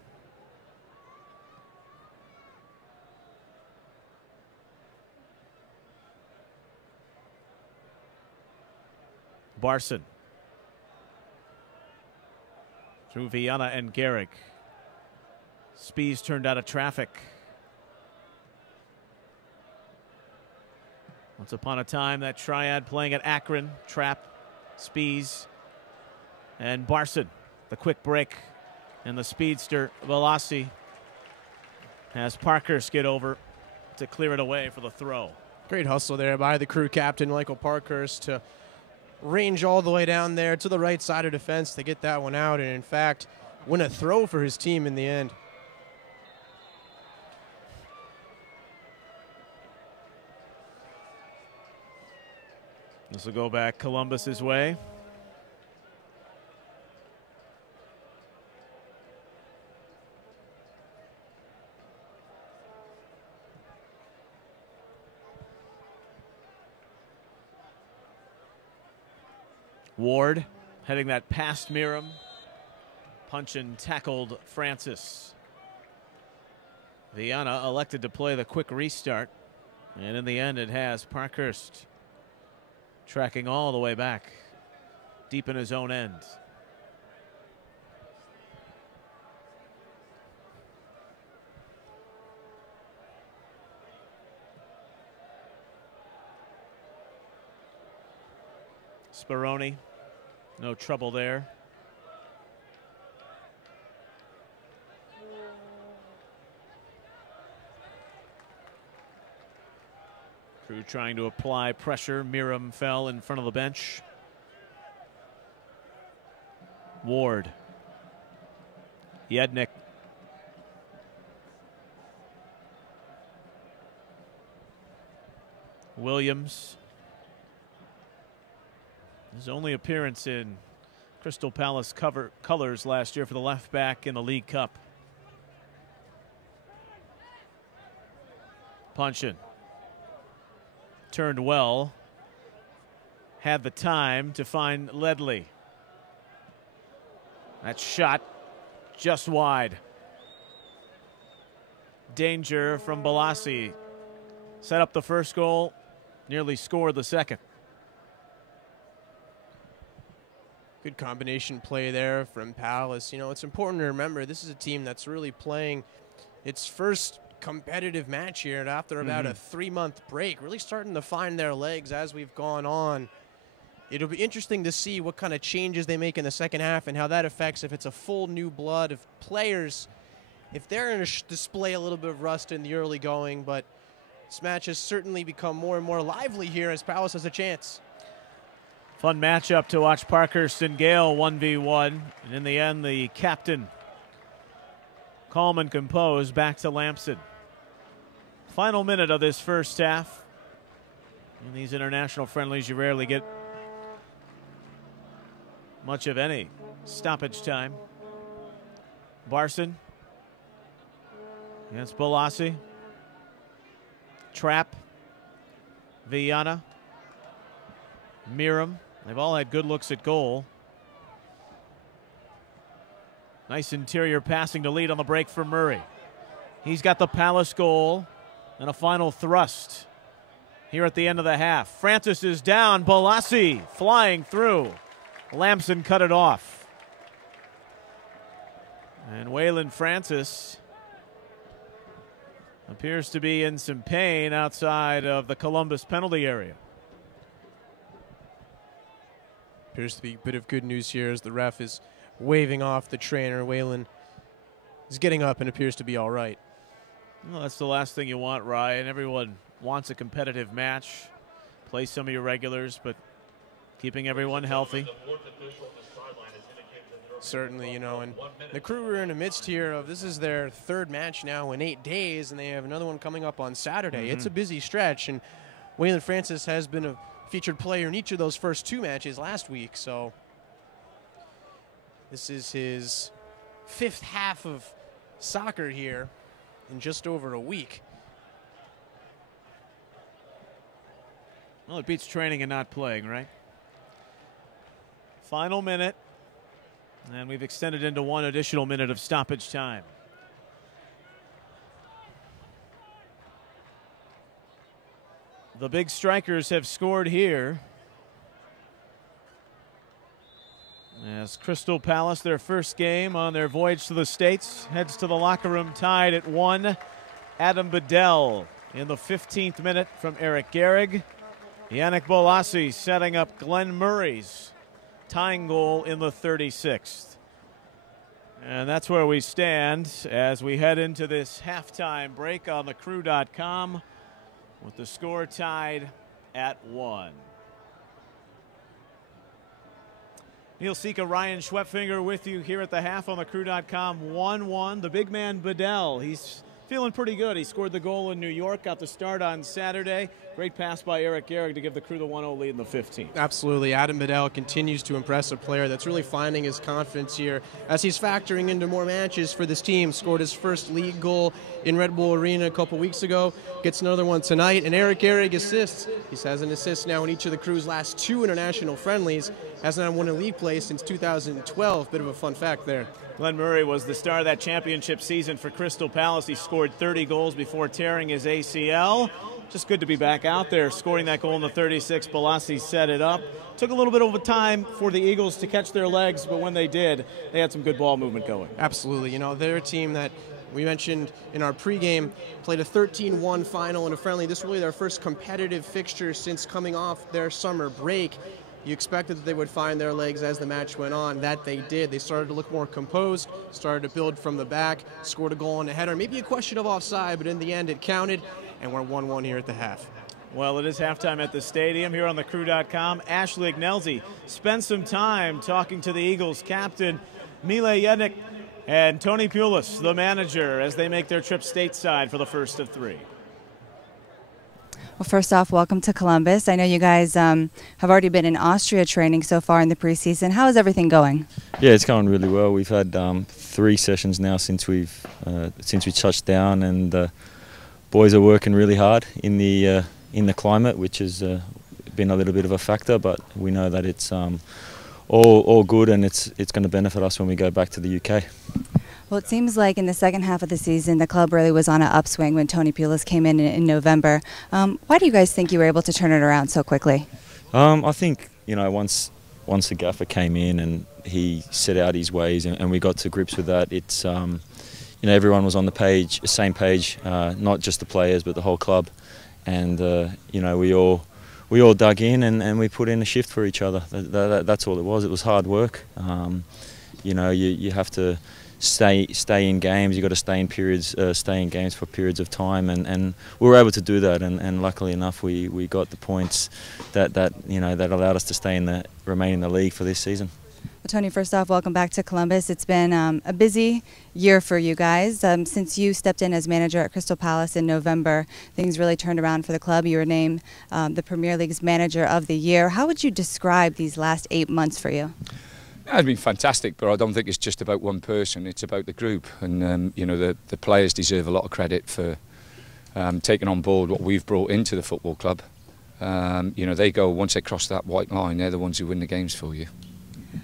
Barson through Viana and Garrick. Spies turned out of traffic. Once upon a time, that triad playing at Akron, Trapp, Spies, and Barson. The quick break, and the speedster Velasi has Parker skid over to clear it away for the throw. Great hustle there by the Crew captain, Michael Parkhurst, to range all the way down there to the right side of defense to get that one out, and in fact, win a throw for his team in the end. This will go back Columbus's way. Ward heading that past Miram. Punch and tackled Francis. Viana elected to play the quick restart. And in the end, it has Parkhurst tracking all the way back, deep in his own end. Speroni, no trouble there. Crew trying to apply pressure. Miram fell in front of the bench. Ward. Yednick. Williams. His only appearance in Crystal Palace colors last year for the left back in the League Cup. Punchin. Turned well. Had the time to find Ledley. That shot just wide. Danger from Balassi. Set up the first goal, nearly scored the second. Good combination play there from Palace. You know, it's important to remember this is a team that's really playing its first competitive match here after about a 3-month break, really starting to find their legs as we've gone on. It'll be interesting to see what kind of changes they make in the second half and how that affects if it's a full new blood of players, if they're going to display a little bit of rust in the early going. But this match has certainly become more and more lively here as Palace has a chance. Fun matchup to watch Parkhurst and Gale 1v1. And in the end, the captain, calm and composed, back to Lamson. Final minute of this first half. In these international friendlies, you rarely get much of any stoppage time. Barson against Balassi. Trapp. Viana. Miram. They've all had good looks at goal. Nice interior passing to lead on the break for Murray. He's got the Palace goal and a final thrust here at the end of the half. Francis is down. Balassi flying through. Lamson cut it off. And Waylon Francis appears to be in some pain outside of the Columbus penalty area. Appears to be a bit of good news here as the ref is waving off the trainer. Waylon is getting up and appears to be all right. Well, that's the last thing you want, Ryan. Everyone wants a competitive match. Play some of your regulars, but keeping everyone healthy. Certainly, you know, and the Crew are in the midst here of this is their third match now in 8 days, and they have another one coming up on Saturday. It's a busy stretch, and Waylon Francis has been a featured player in each of those first 2 matches last week, so this is his 5th half of soccer here in just over a week. Well, it beats training and not playing, right? Final minute, and we've extended into 1 additional minute of stoppage time. The big strikers have scored here. As Crystal Palace, their first game on their voyage to the States, heads to the locker room tied at 1. Adam Bedell in the 15th minute from Eric Gehrig. Yannick Balassi setting up Glenn Murray's tying goal in the 36th. And that's where we stand as we head into this halftime break on thecrew.com. with the score tied at 1. Neil Sika, Ryan Schwepfinger with you here at the half on thecrew.com. 1-1. The big man Bedell, he's feeling pretty good. He scored the goal in New York, got the start on Saturday. Great pass by Eric Gehrig to give the Crew the 1-0 lead in the 15th. Absolutely. Adam Bedell continues to impress, a player that's really finding his confidence here as he's factoring into more matches for this team. Scored his first league goal in Red Bull Arena a couple weeks ago. Gets another one tonight. And Eric Gehrig assists. He has an assist now in each of the Crew's last 2 international friendlies. Hasn't won a league place since 2012. Bit of a fun fact there. Glenn Murray was the star of that championship season for Crystal Palace. He scored 30 goals before tearing his ACL. Just good to be back out there, scoring that goal in the 36th. Balassi set it up. Took a little bit of a time for the Eagles to catch their legs, but when they did, they had some good ball movement going. Absolutely. You know, they're a team that we mentioned in our pregame, played a 13-1 final in a friendly. This is really their first competitive fixture since coming off their summer break. You expected that they would find their legs as the match went on. That they did. They started to look more composed, started to build from the back, scored a goal on the header. Maybe a question of offside, but in the end it counted, and we're 1-1 here at the half. Well, it is halftime at the stadium here on thecrew.com. Ashley Ignelzi spent some time talking to the Eagles captain, Mile Jednik, and Tony Pulis, the manager, as they make their trip stateside for the first of 3. Well, first off, welcome to Columbus. I know you guys have already been in Austria training so far in the preseason. How is everything going? Yeah, it's going really well. We've had 3 sessions now since we touched down, and the boys are working really hard in the climate, which has been a little bit of a factor. But we know that it's all good, and it's going to benefit us when we go back to the UK. Well, it seems like in the second half of the season, the club really was on an upswing when Tony Pulis came in November. Why do you guys think you were able to turn it around so quickly? I think, you know, once the gaffer came in and he set out his ways and we got to grips with that, it's, you know, everyone was on the same page, not just the players but the whole club. And, you know, we all dug in and we put in a shift for each other. That's all it was. It was hard work. You know, you have to stay in games. You got to stay in periods, stay in games for periods of time, and we were able to do that. And luckily enough, we got the points that allowed us to remain in the league for this season. Well, Tony, first off, welcome back to Columbus. It's been a busy year for you guys. Since you stepped in as manager at Crystal Palace in November, things really turned around for the club. You were named the Premier League's Manager of the Year. How would you describe these last 8 months for you? It's been fantastic, but I don't think it's just about one person. It's about the group, and the players deserve a lot of credit for taking on board what we've brought into the football club. They go, once they cross that white line, they're the ones who win the games for you.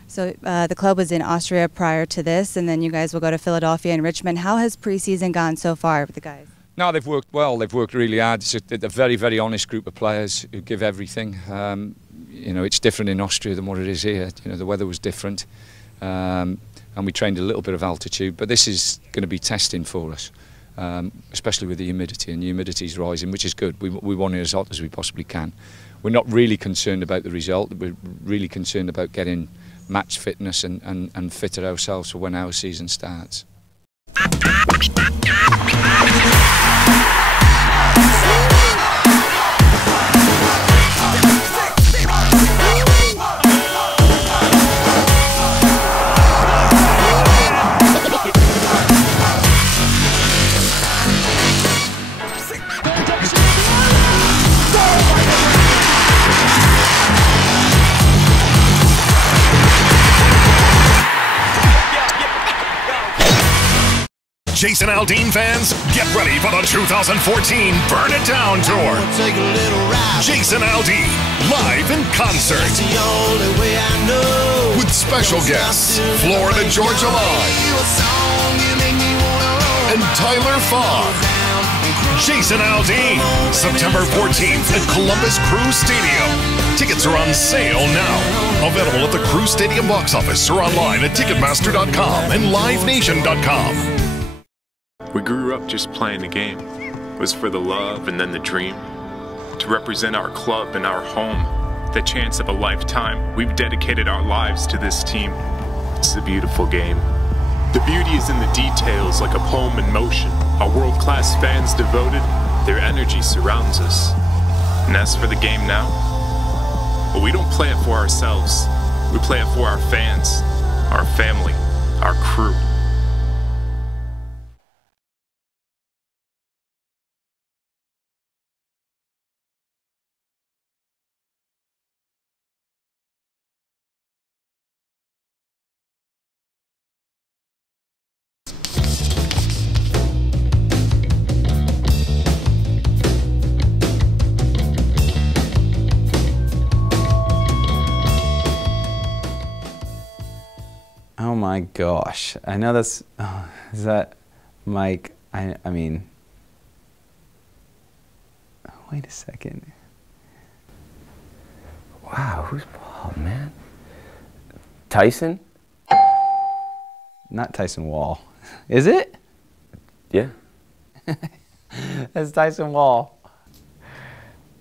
So the club was in Austria prior to this, and then you guys will go to Philadelphia and Richmond. How has preseason gone so far with the guys? No, they've worked well. They've worked really hard. It's a very, very honest group of players who give everything. It's different in Austria than what it is here. The weather was different, and we trained a little bit of altitude. But this is going to be testing for us, especially with the humidity. And the humidity is rising, which is good. We want it as hot as we possibly can. We're not really concerned about the result. We're really concerned about getting match fitness and fitter ourselves for when our season starts. Jason Aldean fans, get ready for the 2014 Burn It Down Tour. Jason Aldean, live in concert. With special guests, Florida Georgia Line and Tyler Fogg. Jason Aldean, September 14th at Columbus Crew Stadium. Tickets are on sale now. Available at the Crew Stadium box office or online at Ticketmaster.com and LiveNation.com. We grew up just playing the game. It was for the love and then the dream. To represent our club and our home, the chance of a lifetime, we've dedicated our lives to this team. It's a beautiful game. The beauty is in the details, like a poem in motion. Our world-class fans devoted, their energy surrounds us. And as for the game now, well, we don't play it for ourselves. We play it for our fans, our family, our crew. Oh my gosh, I know that's, is that Mike, I mean, wait a second. Wow, who's Paul, man? Tyson? Not Tyson Wall. Is it? Yeah. That's Tyson Wall.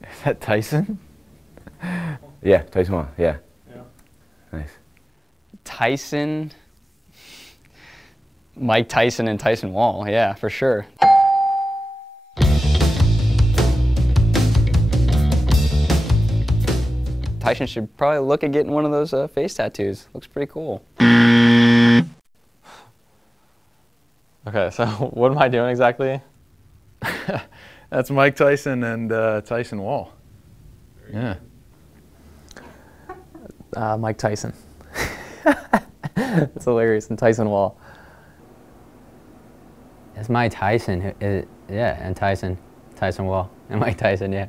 Is that Tyson? Yeah, Tyson Wall, yeah. Nice. Tyson, Mike Tyson and Tyson Wall, yeah, for sure. Tyson should probably look at getting one of those face tattoos. Looks pretty cool. Okay, so what am I doing exactly? That's Mike Tyson and Tyson Wall. Yeah. Mike Tyson. That's hilarious. And Tyson Wall. It's Mike Tyson. Yeah, and Tyson Wall. And Mike Tyson, yeah.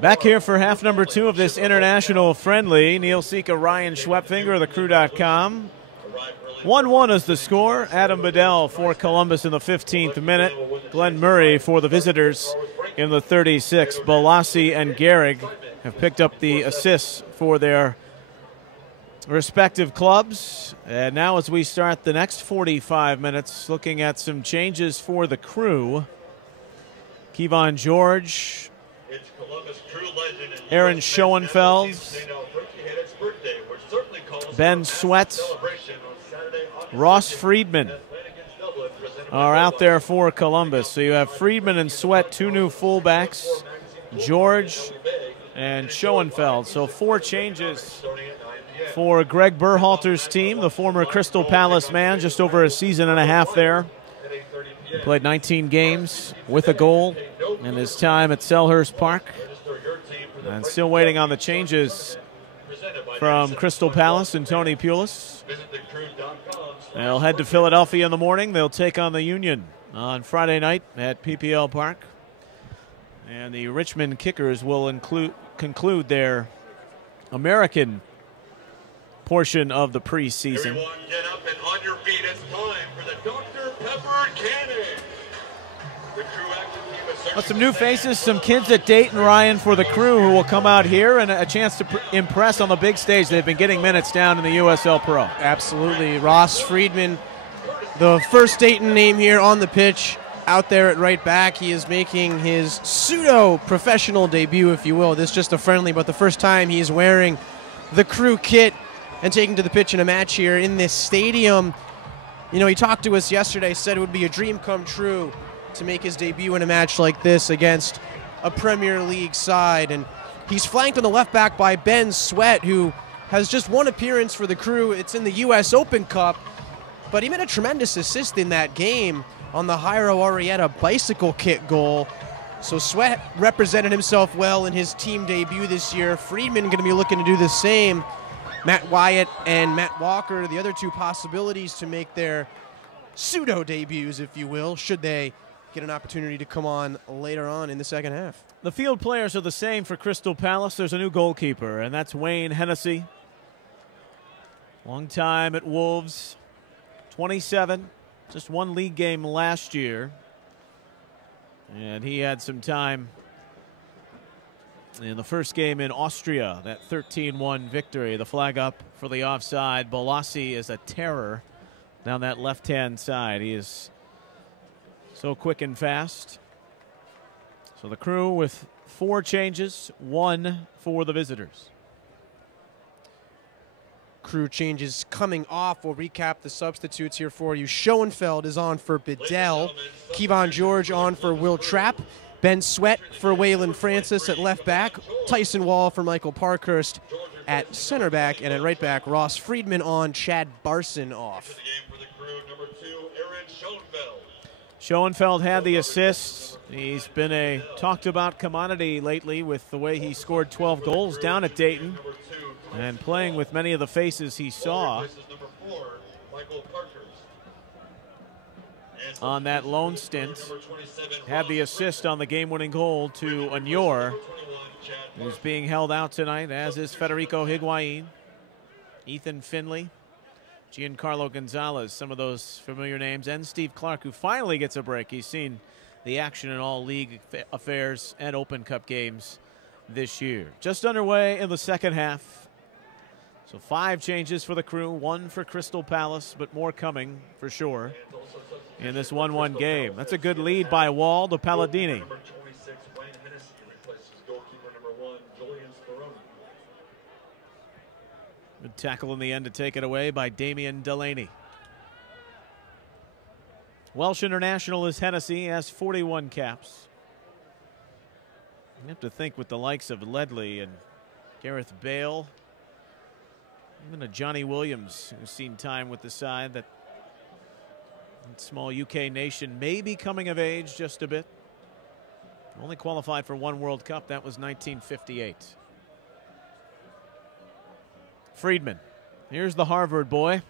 Back here for half number 2 of this international friendly. Neil Sika, Ryan Schwepfinger of the Crew.com. 1-1 is the score. Adam Bedell for Columbus in the 15th minute. Glenn Murray for the visitors in the 36th. Balassi and Gehrig have picked up the assists for their respective clubs. And now as we start the next 45 minutes, looking at some changes for the Crew. Kevon George, Aaron Schoenfeld, Ben Sweat, Ross Friedman are out there for Columbus. So you have Friedman and Sweat, 2 new fullbacks, George and Schoenfeld. So 4 changes for Greg Berhalter's team, the former Crystal Palace man, just over a season and a half there. He played 19 games with a goal in his time at Selhurst Park. And still waiting on the changes from Crystal Palace and Tony Pulis. They'll head to Philadelphia in the morning. They'll take on the Union on Friday night at PPL Park. And the Richmond Kickers will conclude their American portion of the preseason. Everyone get up and on your feet. It's time for the Dr. Pepper Cannon. The Crew active team is Well, some new faces, some kids at Dayton, Ryan, for the Crew who will come out here and a chance to impress on the big stage. They've been getting minutes down in the USL Pro. Absolutely. Ross Friedman, the first Dayton name here on the pitch, out there at right back. He is making his pseudo-professional debut, if you will. This is just a friendly, but the first time he's wearing the Crew kit and taking to the pitch in a match here in this stadium. You know, he talked to us yesterday, said it would be a dream come true to make his debut in a match like this against a Premier League side. And he's flanked on the left back by Ben Sweat, who has just one appearance for the Crew. It's in the U.S. Open Cup, but he made a tremendous assist in that game on the Jairo Arrieta bicycle kick goal. So Sweat represented himself well in his team debut this year. Friedman going to be looking to do the same. Matt Wyatt and Matt Walker, the other 2 possibilities to make their pseudo debuts, if you will, should they get an opportunity to come on later on in the second half. The field players are the same for Crystal Palace. There's a new goalkeeper, and that's Wayne Hennessy. Long time at Wolves, 27, just 1 league game last year. And he had some time in the first game in Austria, that 13-1 victory. The flag up for the offside. Balassi is a terror down that left-hand side. He is so quick and fast. So the Crew with 4 changes, 1 for the visitors. Crew changes coming off. We'll recap the substitutes here for you. Schoenfeld is on for Bedell. Kevon George on for Will Trapp. Ben Sweat for Waylon Francis at left back. Tyson Wall for Michael Parkhurst at center back. And at right back, Ross Friedman on, Chad Barson off. Schoenfeld had the assists. He's been a talked about commodity lately with the way he scored 12 goals down at Dayton and playing with many of the faces he saw on that loan stint. Had the assist on the game-winning goal to Anyor, who's being held out tonight, as is Federico Higuain, Ethan Finley, Giancarlo Gonzalez, some of those familiar names, and Steve Clark, who finally gets a break. He's seen the action in all league affairs and Open Cup games this year. Just underway in the second half. So 5 changes for the Crew, 1 for Crystal Palace, but more coming for sure in this 1-1 game. That's a good lead by Wall to Palladini. Good tackle in the end to take it away by Damian Delaney. Welsh international is Hennessy, has 41 caps. You have to think with the likes of Ledley and Gareth Bale, even a Johnny Williams, who's seen time with the side, that small UK nation may be coming of age just a bit. Only qualified for 1 World Cup. That was 1958. Friedman. Here's the Harvard boy.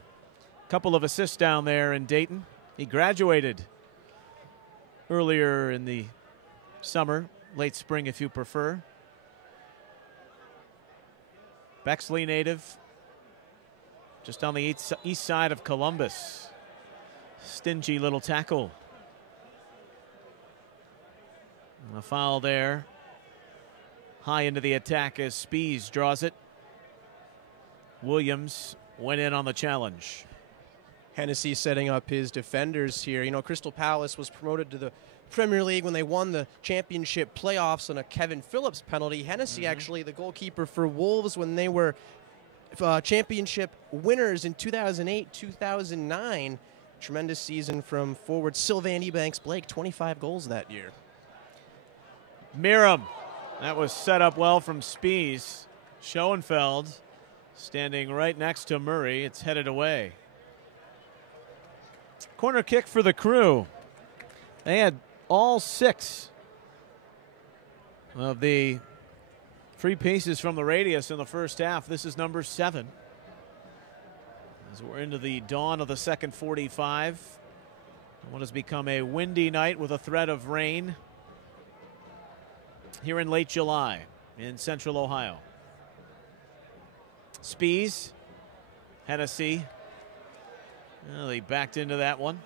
Couple of assists down there in Dayton. He graduated earlier in the summer, late spring if you prefer. Bexley native, just on the east side of Columbus. Stingy little tackle. And a foul there. High into the attack as Spees draws it. Williams went in on the challenge. Hennessy setting up his defenders here. You know, Crystal Palace was promoted to the Premier League when they won the championship playoffs on a Kevin Phillips penalty. Hennessy, actually, the goalkeeper for Wolves when they were championship winners in 2008, 2009. Tremendous season from forward Sylvain Ebanks-Blake, 25 goals that year. Miram, that was set up well from Spees. Schoenfeld standing right next to Murray. It's headed away. Corner kick for the Crew. They had all 6 of the free pieces from the radius in the first half. This is number 7. As we're into the dawn of the second 45. What has become a windy night with a threat of rain here in late July in central Ohio. Spees, Hennessy. Well, they backed into that one.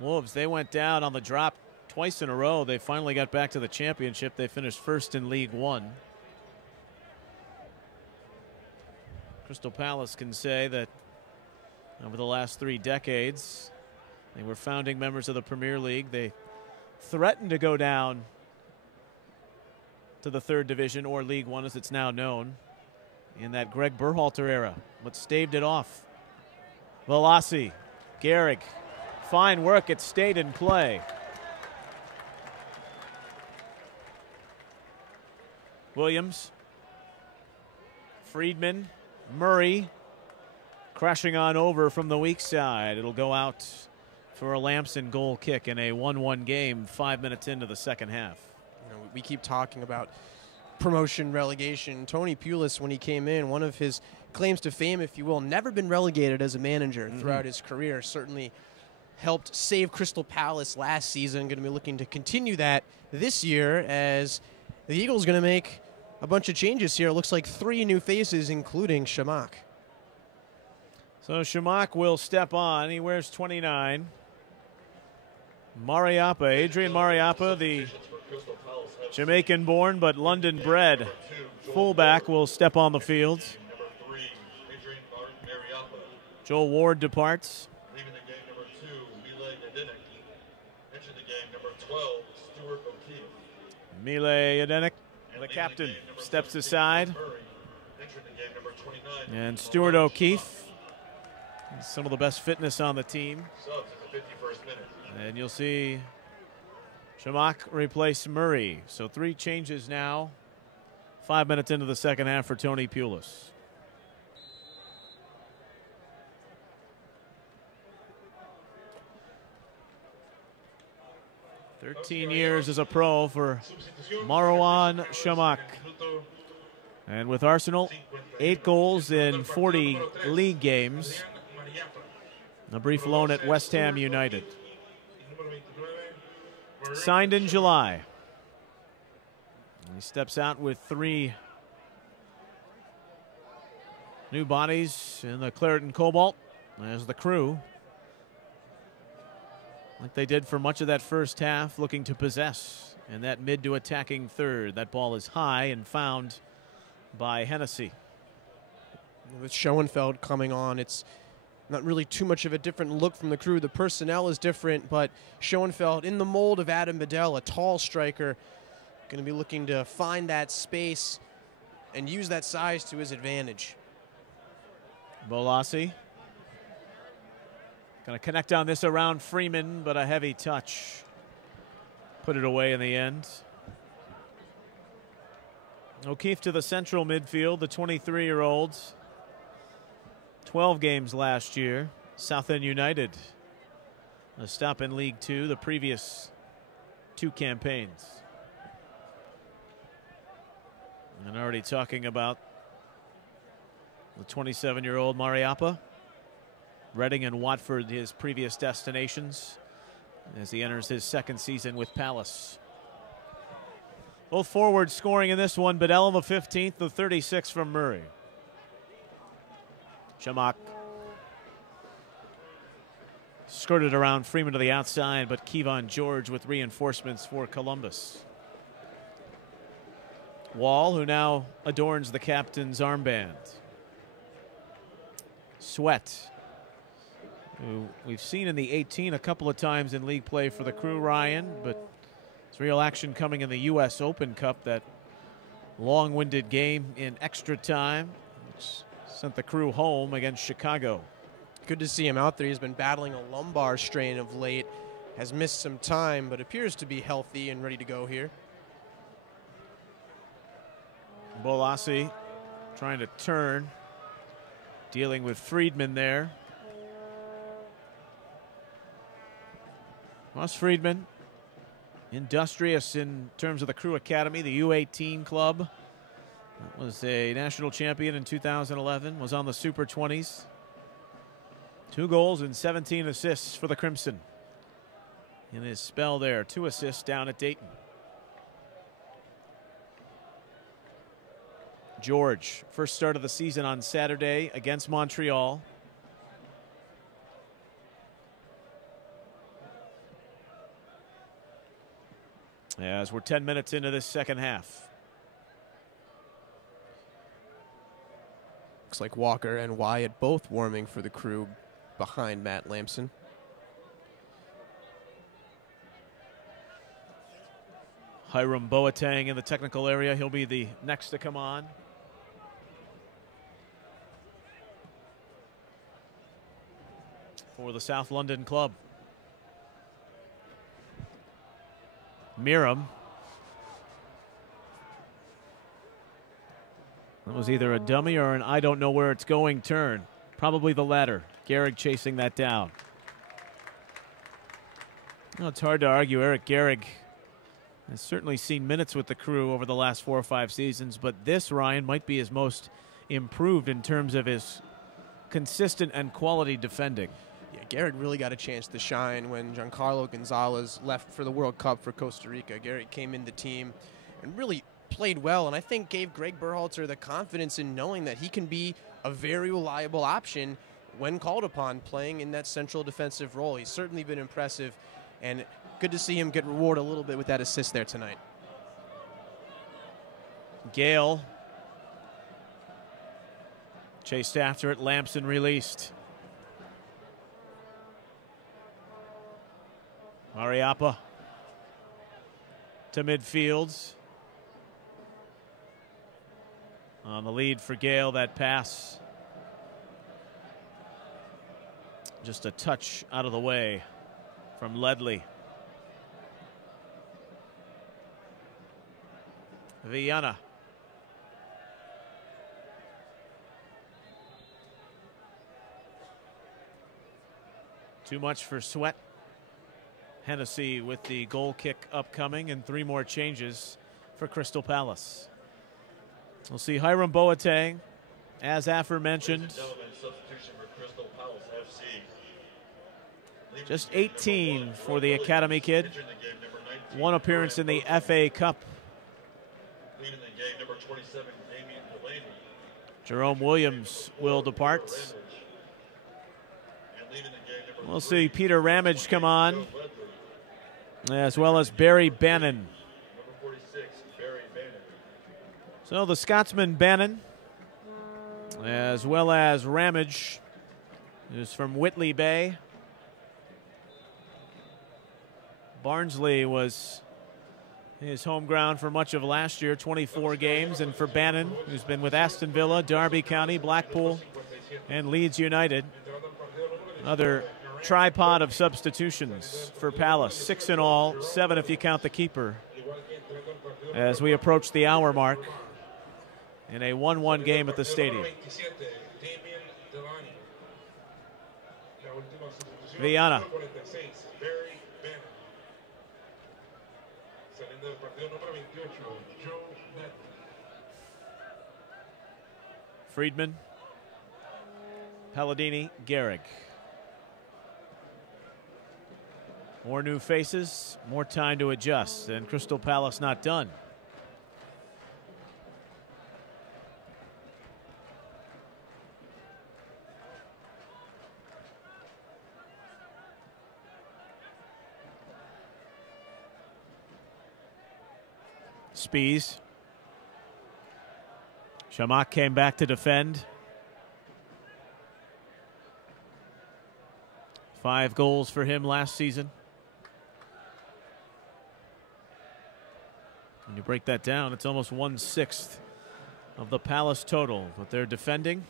Wolves, they went down on the drop twice in a row. They finally got back to the championship. They finished first in League One. Crystal Palace can say that over the last 3 decades, they were founding members of the Premier League. They threatened to go down to the 3rd division, or League One as it's now known, in that Greg Berhalter era, but staved it off. Velasi, Gehrig, fine work, it stayed in play. Williams, Friedman, Murray, crashing on over from the weak side. It'll go out for a Lamson goal kick in a 1-1 game 5 minutes into the second half. You know, we keep talking about promotion, relegation. Tony Pulis, when he came in, one of his claims to fame, if you will, never been relegated as a manager throughout his career. Certainly helped save Crystal Palace last season. Going to be looking to continue that this year as the Eagles going to make a bunch of changes here. It looks like 3 new faces, including Shamak. So Shamak will step on. He wears 29. Mariappa, Adrian Mariappa, the Jamaican-born but London-bred fullback, will step on the field. Joel Ward departs. Leaving the game, number 2, Mile Yedinek. Entering the game, number 12, Stuart O'Keefe. Mile Yedinek, the captain, steps aside. Entering the game, number 29. And Stuart O'Keefe, some of the best fitness on the team. Subs at the 51st minute. And you'll see Shamak replace Murray. So 3 changes now. 5 minutes into the second half for Tony Pulis. "13 years as a pro for Marwan Shamak. And with Arsenal, 8 goals in 40 league games. A brief loan at West Ham United. Signed in July. He steps out with 3 new bodies in the Claret and Cobalt as the Crew, like they did for much of that first half, looking to possess in that mid to attacking third. That ball is high and found by Hennessy. With Schoenfeld coming on, it's not really too much of a different look from the Crew. The personnel is different, but Schoenfeld in the mold of Adam Bedell, a tall striker, going to be looking to find that space and use that size to his advantage. Bolasi going to connect on this around Freeman, but a heavy touch. Put it away in the end. O'Keefe to the central midfield, the 23-year-old. 12 games last year. Southend United, a stop in League Two the previous 2 campaigns. And already talking about the 27-year-old Mariappa. Reading and Watford, his previous destinations. as he enters his second season with Palace. Both forwards scoring in this one. Bedell the 15th, the 36 from Murray. Chamak skirted around Freeman to the outside, but Kevon George with reinforcements for Columbus. Wall, who now adorns the captain's armband. Sweat, who we've seen in the 18 a couple of times in league play for the Crew, Ryan, but it's real action coming in the U.S. Open Cup, that long-winded game in extra time, which sent the Crew home against Chicago. Good to see him out there. He's been battling a lumbar strain of late, has missed some time, but appears to be healthy and ready to go here. Bolasi trying to turn, dealing with Friedman there. Ross Friedman, industrious in terms of the Crew Academy, the U18 club. Was a national champion in 2011, was on the Super 20s. 2 goals and 17 assists for the Crimson in his spell there. 2 assists down at Dayton. George, first start of the season on Saturday against Montreal. As we're 10 minutes into this second half. Looks like Walker and Wyatt both warming for the Crew behind Matt Lamson. Hiram Boateng in the technical area. He'll be the next to come on. For the South London club. Miram. That was either a dummy or an I don't know where it's going turn. Probably the latter. Gehrig chasing that down. Well, it's hard to argue. Eric Gehrig has certainly seen minutes with the Crew over the last 4 or 5 seasons, but this, Ryan, might be his most improved in terms of his consistent and quality defending. Yeah, Gehrig really got a chance to shine when Giancarlo Gonzalez left for the World Cup for Costa Rica. Gehrig came in the team and really played well, and I think gave Greg Berhalter the confidence in knowing that he can be a very reliable option when called upon, playing in that central defensive role. He's certainly been impressive, and good to see him get rewarded a little bit with that assist there tonight. Gale chased after it. Lamson released. Mariappa to midfield. On the lead for Gale, that pass just a touch out of the way from Ledley. Viana. Too much for Sweat. Hennessy with the goal kick upcoming, and 3 more changes for Crystal Palace. We'll see Hiram Boateng, as aforementioned. Just 18 for the Academy kid. 1 appearance in the FA Cup. Jerome Williams will depart. We'll see Peter Ramage come on, as well as Barry Bannon. So the Scotsman Bannon, as well as Ramage, who's from Whitley Bay. Barnsley was his home ground for much of last year, 24 games. And for Bannon, who's been with Aston Villa, Derby County, Blackpool, and Leeds United. Another tripod of substitutions for Palace. 6 in all, 7 if you count the keeper. As we approach the hour mark in a 1-1 game at the stadium. Viana. Friedman. Palladini. Gehrig. More new faces, more time to adjust, and Crystal Palace not done. Spies. Shamak came back to defend. 5 goals for him last season. When you break that down, it's almost 1/6 of the Palace total, but they're defending.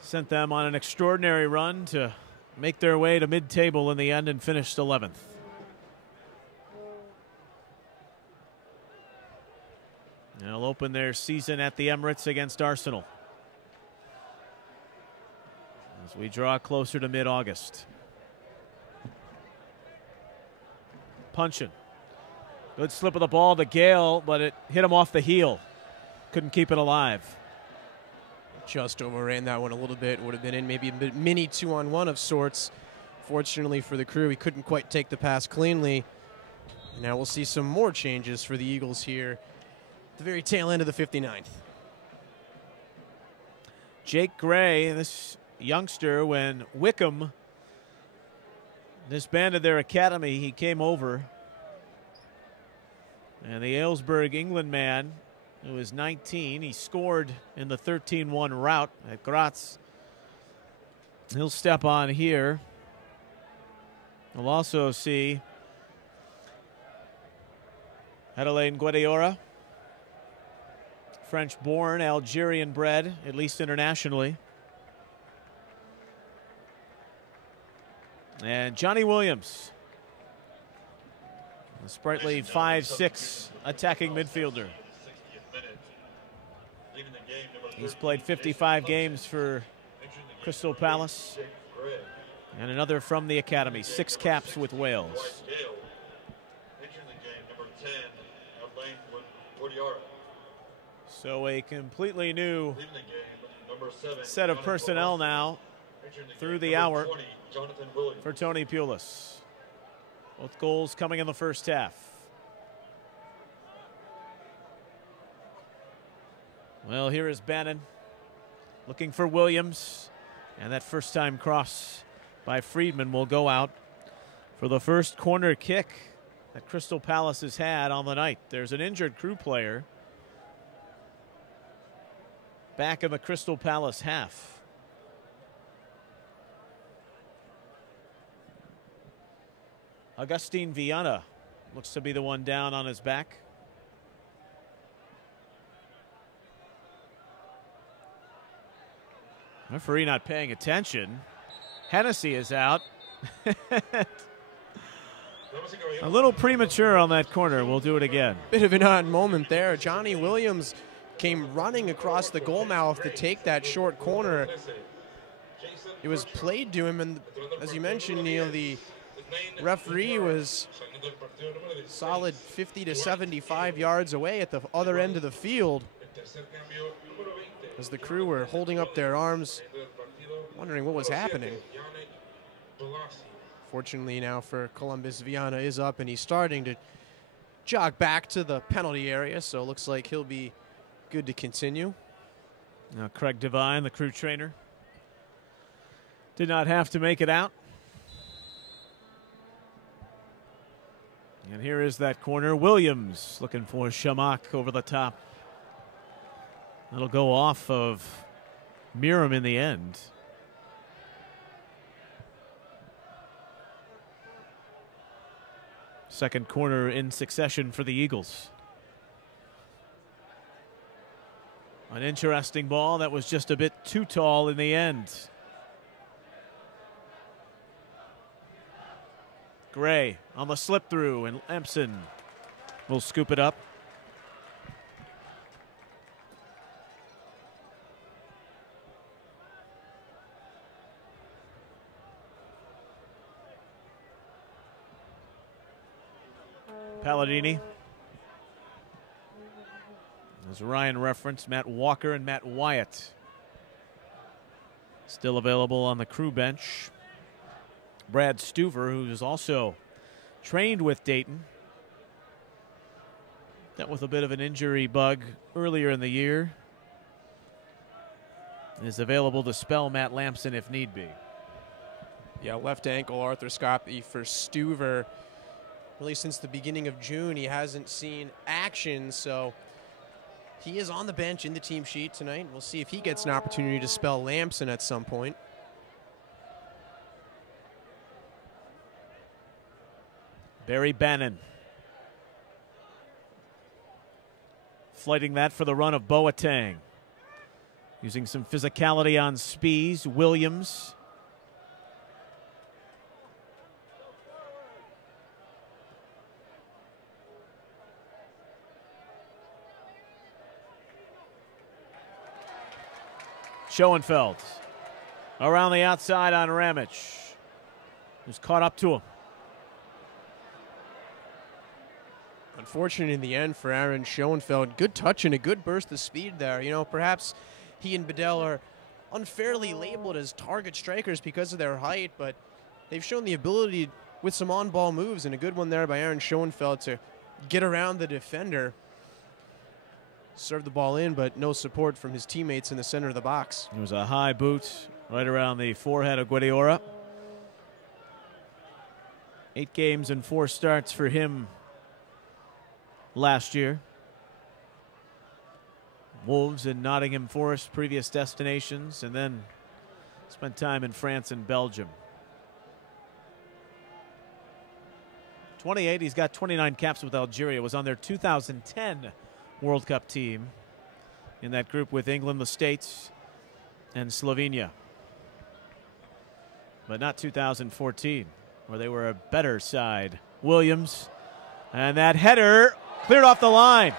Sent them on an extraordinary run to make their way to mid-table in the end and finished 11th. They'll open their season at the Emirates against Arsenal as we draw closer to mid-August. Punching. Good slip of the ball to Gale, but it hit him off the heel. Couldn't keep it alive. Just overran that one a little bit. Would have been in maybe a mini 2-on-1 of sorts. Fortunately for the Crew, he couldn't quite take the pass cleanly. And now we'll see some more changes for the Eagles here at the very tail end of the 59th. Jake Gray, this youngster, when Wickham disbanded their academy, he came over. And the Aylesbury, England man, who was 19, he scored in the 13-1 rout at Graz. He'll step on here. We'll also see Adelaine Guediora, French-born, Algerian-bred, at least internationally. And Johnny Williams, a sprightly 5'6" attacking midfielder. He's played 55 games for Crystal Palace. And another from the academy, 6 caps with Wales. So a completely new set of personnel now through the hour for Tony Pulis. Both goals coming in the first half. Well, here is Bannon looking for Williams, and that first-time cross by Friedman will go out for the first corner kick that Crystal Palace has had on the night. There's an injured Crew player back in the Crystal Palace half. Augustine Viana looks to be the one down on his back. Referee not paying attention. Hennessy is out. A little premature on that corner. We'll do it again. Bit of an odd moment there. Johnny Williams came running across the goal mouth to take that short corner. It was played to him, and as you mentioned, Neil, the referee was solid 50 to 75 yards away at the other end of the field as the Crew were holding up their arms, wondering what was happening. Fortunately now for Columbus, Viana is up and he's starting to jog back to the penalty area, so it looks like he'll be good to continue. Now Craig Devine, the Crew trainer, did not have to make it out. And here is that corner. Williams looking for Shamak over the top. That'll go off of Miram in the end. Second corner in succession for the Eagles. An interesting ball that was just a bit too tall in the end. Gray on the slip through, and Empson will scoop it up. Palladini. As Ryan referenced, Matt Walker and Matt Wyatt still available on the Crew bench. Brad Stuver, who's also trained with Dayton. Dealt with a bit of an injury bug earlier in the year. Is available to spell Matt Lamson if need be. Yeah, left ankle arthroscopy for Stuver. Really since the beginning of June, he hasn't seen action, so he is on the bench in the team sheet tonight. We'll see if he gets an opportunity to spell Lamson at some point. Barry Bannon. Flighting that for the run of Boateng. Using some physicality on Spies. Williams. Schoenfeld around the outside on Ramage, who's caught up to him. Unfortunate in the end for Aaron Schoenfeld. Good touch and a good burst of speed there. You know, perhaps he and Bedell are unfairly labeled as target strikers because of their height, but they've shown the ability with some on-ball moves, and a good one there by Aaron Schoenfeld to get around the defender. Served the ball in, but no support from his teammates in the center of the box. It was a high boot right around the forehead of Guediora. 8 games and 4 starts for him last year. Wolves and Nottingham Forest, previous destinations, and then spent time in France and Belgium. 28, he's got 29 caps with Algeria, was on their 2010 World Cup team in that group with England, the States, and Slovenia. But not 2014, where they were a better side. Williams, and that header cleared off the line.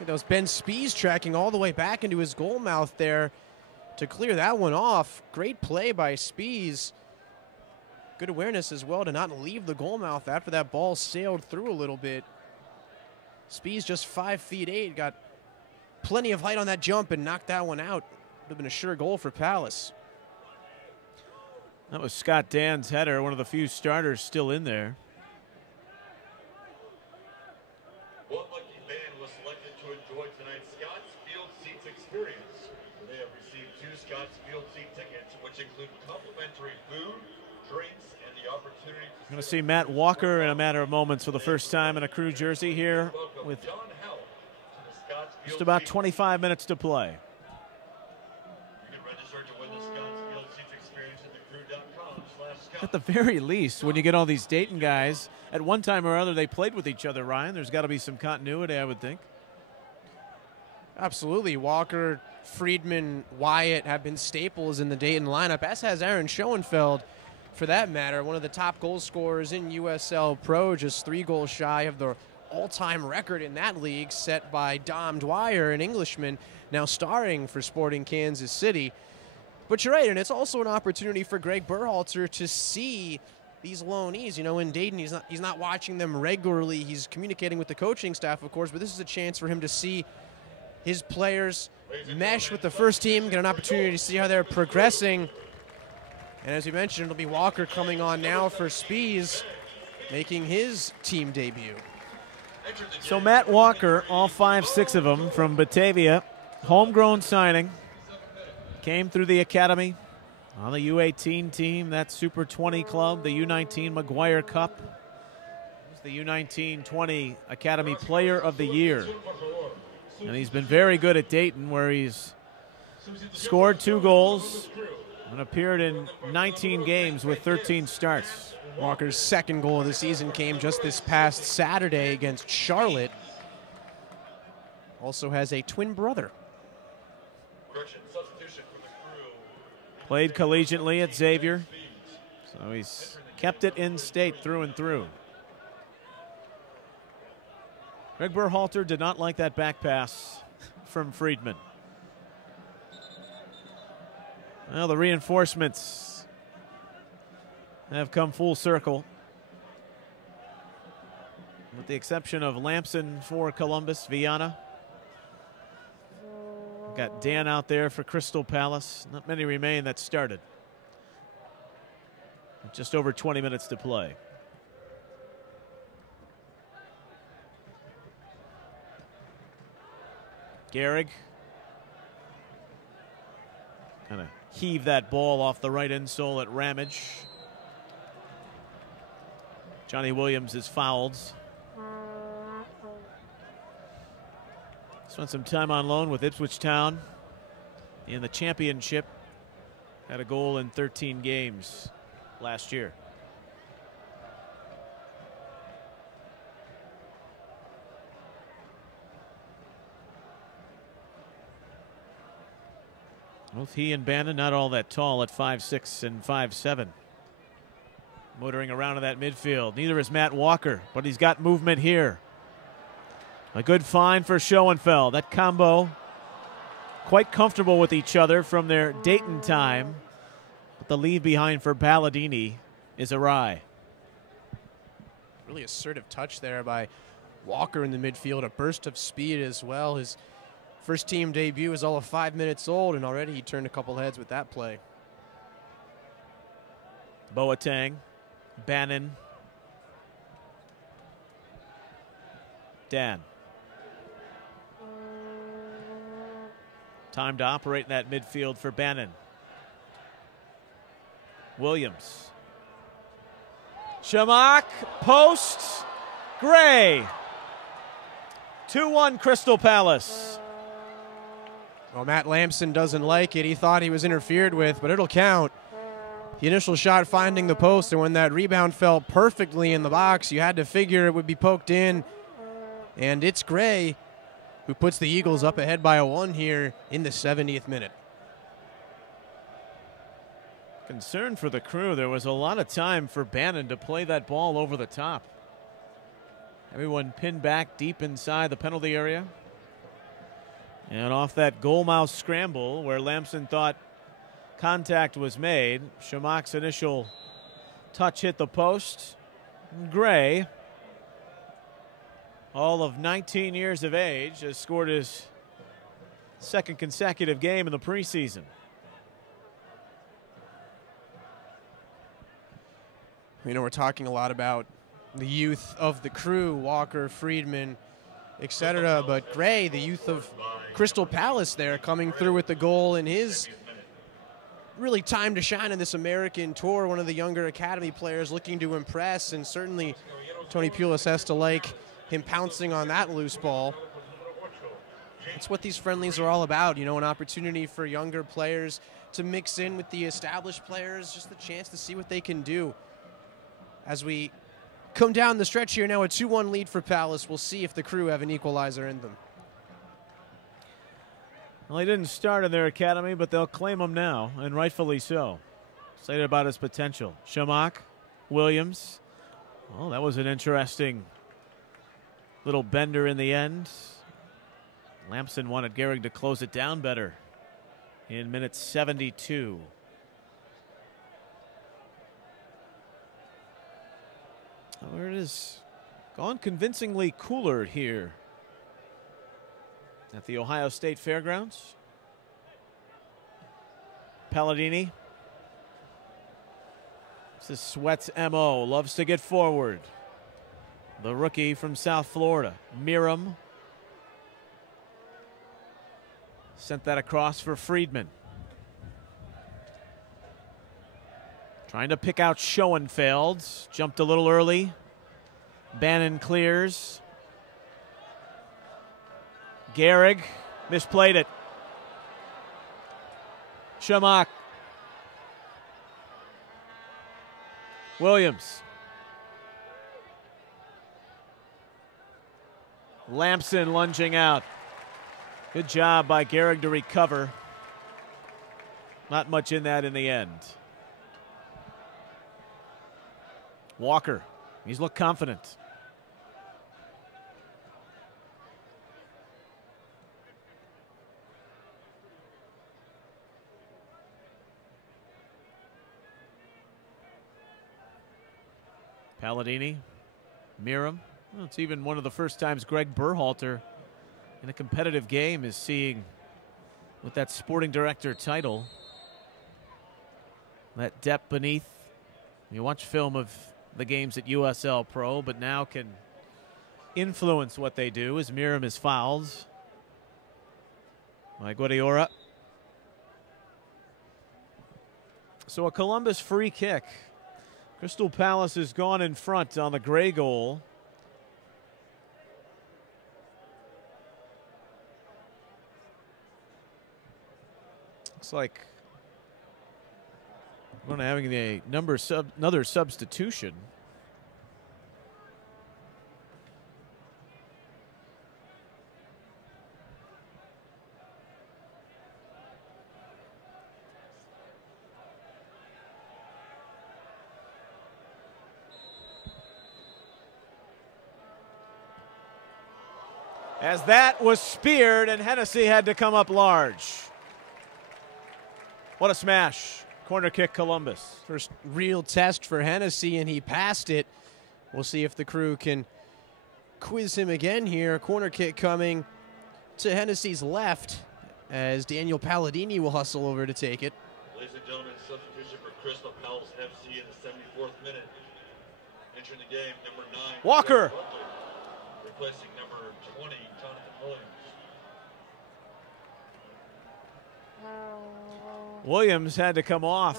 That was Ben Spies tracking all the way back into his goal mouth there to clear that one off. Great play by Spies. Good awareness as well to not leave the goal mouth after that ball sailed through a little bit. Spies just 5'8", got plenty of height on that jump and knocked that one out. Would have been a sure goal for Palace. That was Scott Dan's header, one of the few starters still in there. One lucky fan was selected to enjoy tonight's Scott's Field Seats experience. They have received 2 Scott's Field Seat tickets, which include complimentary food, drinks, and the opportunity to... Going to see Matt Walker in a matter of moments for the first time in a Crew jersey here with just about 25 minutes to play. You can register to win the Scott's Field Seats experience at thecrew.com/Scott. At the very least, when you get all these Dayton guys, at one time or other they played with each other, Ryan. There's got to be some continuity, I would think. Absolutely. Walker, Friedman, Wyatt have been staples in the Dayton lineup, as has Aaron Schoenfeld, for that matter. One of the top goal scorers in USL Pro, just 3 goals shy of the all-time record in that league set by Dom Dwyer, an Englishman, now starring for Sporting Kansas City. But you're right, and it's also an opportunity for Greg Berhalter to see these loanees. You know, in Dayton, he's not watching them regularly. He's communicating with the coaching staff, of course, but this is a chance for him to see his players mesh with the first team, get an opportunity to see how they're progressing. And as we mentioned, it'll be Walker coming on now for Spies, making his team debut. So Matt Walker, all 5-6 of them from Batavia, homegrown signing, came through the academy on the U18 team, that Super 20 club, the U19 Maguire Cup. He was the U19-20 Academy Player of the Year. And he's been very good at Dayton, where he's scored 2 goals and appeared in 19 games with 13 starts. Walker's second goal of the season came just this past Saturday against Charlotte. Also has a twin brother. Played collegiately at Xavier, so he's kept it in state through and through. Greg Berhalter did not like that back pass from Friedman. Well, the reinforcements have come full circle, with the exception of Lamson for Columbus, Viana. got Dan out there for Crystal Palace. Not many remain that started. Just over 20 minutes to play. Gehrig kind of heave that ball off the right insole at Ramage. Johnny Williams is fouled. Spent some time on loan with Ipswich Town in the championship. Had a goal in 13 games last year. Both he and Bannon not all that tall at 5'6" and 5'7". Motoring around in that midfield. Neither is Matt Walker, but he's got movement here. A good find for Schoenfeld. That combo quite comfortable with each other from their Dayton time. But the leave behind for Palladini is awry. Really assertive touch there by Walker in the midfield. A burst of speed as well. His first team debut is all of 5 minutes old, and already he turned a couple heads with that play. Boateng, Bannon, Dan. Time to operate in that midfield for Bannon. Williams. Shamak, post, Gray. 2-1 Crystal Palace. Well, Matt Lamson doesn't like it. He thought he was interfered with, but it'll count. The initial shot finding the post, and when that rebound fell perfectly in the box, you had to figure it would be poked in. And it's Gray who puts the Eagles up ahead by a 1 here in the 70th minute. Concern for the Crew. There was a lot of time for Bannon to play that ball over the top. Everyone pinned back deep inside the penalty area. And off that goal mouth scramble where Lamson thought contact was made, Shamak's initial touch hit the post. Gray, all of 19 years of age, has scored his second consecutive game in the preseason. You know, we're talking a lot about the youth of the Crew, Walker, Friedman, etc. But Gray, the youth of Crystal Palace there, coming through with the goal in his really time to shine in this American tour. One of the younger academy players looking to impress, and certainly Tony Pulis has to like him pouncing on that loose ball. It's what these friendlies are all about, you know, an opportunity for younger players to mix in with the established players, just the chance to see what they can do. As we come down the stretch here now, a 2-1 lead for Palace. We'll see if the Crew have an equalizer in them. Well, he didn't start in their academy, but they'll claim him now, and rightfully so. Excited about his potential. Shamak, Williams. Oh, that was an interesting little bender in the end. Lamson wanted Gehrig to close it down better in minute 72. Where it is gone convincingly cooler here at the Ohio State Fairgrounds. Palladini. This is Sweat's MO. Loves to get forward. The rookie from South Florida. Miram. Sent that across for Friedman. Trying to pick out Schoenfeld. Jumped a little early. Bannon clears. Gehrig misplayed it. Shamak. Williams. Lamson lunging out. Good job by Gehrig to recover. Not much in that in the end. Walker, he's looked confident. Palladini, Miram. Well, it's even one of the first times Greg Berhalter in a competitive game is seeing with that sporting director title. That depth beneath. You watch film of the games at USL Pro, but now can influence what they do as Miram is fouled by Guadiora. So a Columbus free kick. Crystal Palace has gone in front on the gray goal. Looks like we're going to having another substitution. As that was speared and Hennessy had to come up large. What a smash. Corner kick, Columbus. First real test for Hennessy, and he passed it. We'll see if the Crew can quiz him again here. Corner kick coming to Hennessy's left as Daniel Palladini will hustle over to take it. Ladies and gentlemen, substitution for Crystal Palace FC in the 74th minute. Entering the game, number 9. Walker. Replacing number 20, Jonathan Williams. Williams had to come off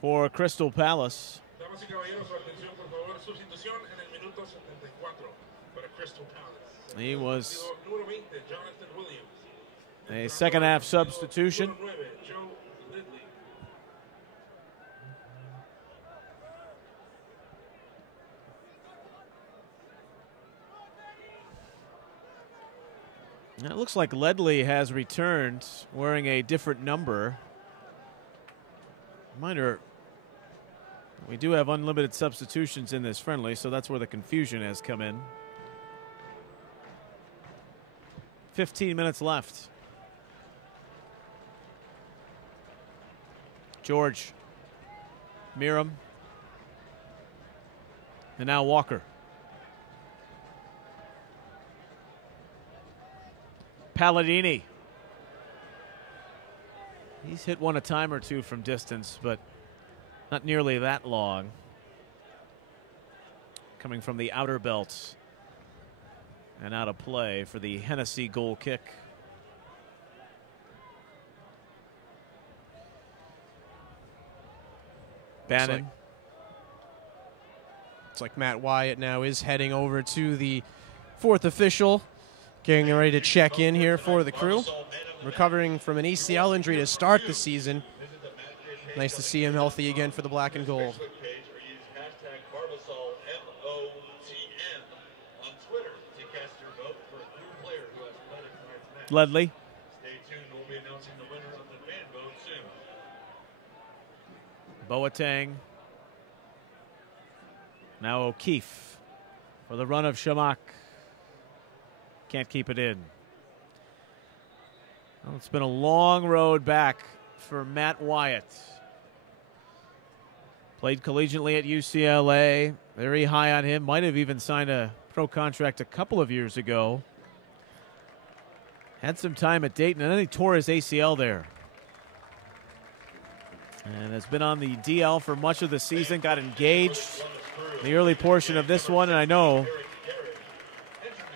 for Crystal Palace. Damas y caballeros, su atención, por favor. Sustitución en el minuto 74 para Crystal Palace. He was Número 20, Jonathan Williams. a second half substitution. Número 9, Joe Lidley. It looks like Ledley has returned wearing a different number. Reminder, we do have unlimited substitutions in this friendly, so that's where the confusion has come in. 15 minutes left. George, Miram, and now Walker. Palladini. He's hit one a time or two from distance, but not nearly that long. Coming from the outer belts and out of play for the Hennessy goal kick. Bannon. It's like Matt Wyatt now is heading over to the fourth official. Getting ready to check in here for the Crew. Recovering from an ACL injury to start the season. Nice to see him healthy again for the black and gold. Ledley. Stay tuned, we'll be announcing the winner of the fan vote soon. Boateng. Now O'Keefe for the run of Shamak. Can't keep it in. Well, it's been a long road back for Matt Wyatt. Played collegiately at UCLA. Very high on him. Might have even signed a pro contract a couple of years ago. Had some time at Dayton, and then he tore his ACL there. And has been on the DL for much of the season. Got engaged in the early portion of this one, and I know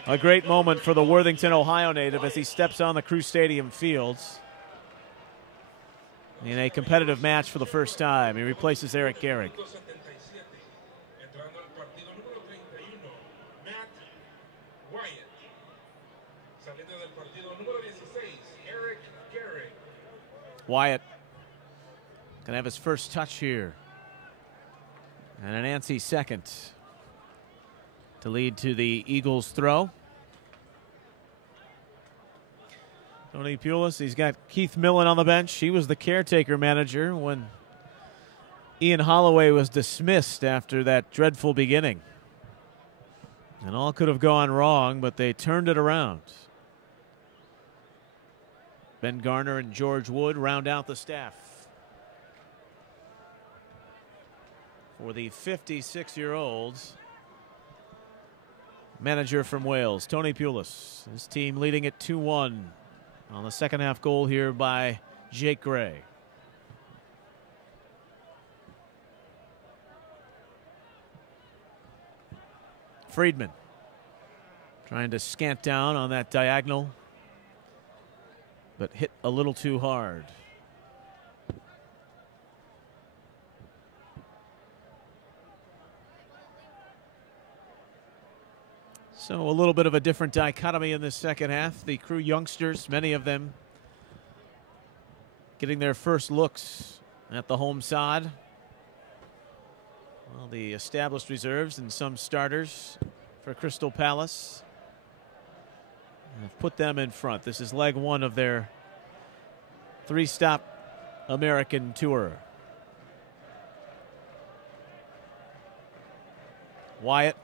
a great moment for the Worthington, Ohio native as he steps on the Crew Stadium fields in a competitive match for the first time. He replaces Eric Gehrig. Wyatt gonna have his first touch here. And an Anansi second to lead to the Eagles' throw. Tony Pulis, he's got Keith Millen on the bench. He was the caretaker manager when Ian Holloway was dismissed after that dreadful beginning. And all could have gone wrong, but they turned it around. Ben Garner and George Wood round out the staff. For the 56-year-olds, manager from Wales, Tony Pulis. His team leading at 2-1 on the second half goal here by Jake Gray. Friedman trying to scant down on that diagonal, but hit a little too hard. So a little bit of a different dichotomy in this second half. The Crew youngsters, many of them getting their first looks at the home side. Well, the established reserves and some starters for Crystal Palace have put them in front. This is leg one of their three-stop American tour. Wyatt.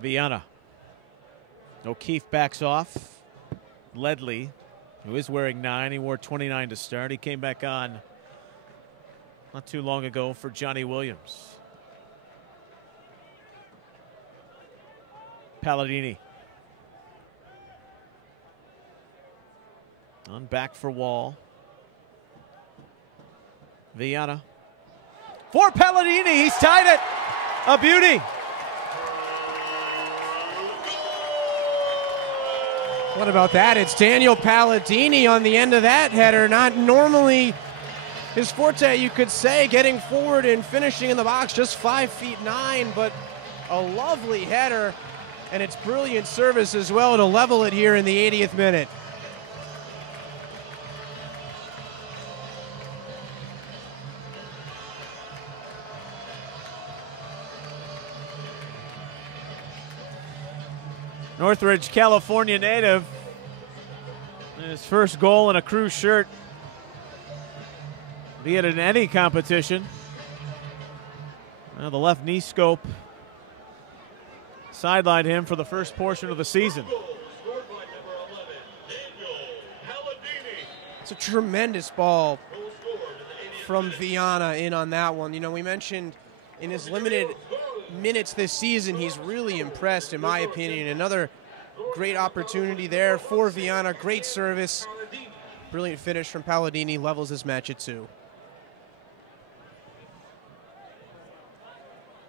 Viana. O'Keefe backs off. Ledley, who is wearing 9, he wore 29 to start. He came back on not too long ago for Johnny Williams. Palladini. On back for Wall. Viana. For Palladini, he's tied it. A beauty. What about that? It's Daniel Palladini on the end of that header. Not normally his forte, you could say, getting forward and finishing in the box, just 5'9", but a lovely header, and it's brilliant service as well to level it here in the 80th minute. Northridge, California native. His first goal in a Crew shirt, be it in any competition. Well, the left knee scope sidelined him for the first portion of the season. It's a tremendous ball from Viana in on that one. You know, we mentioned in his limited minutes this season, he's really impressed, in my opinion. Another great opportunity there for Viana. Great service. Brilliant finish from Palladini. Levels his match at 2.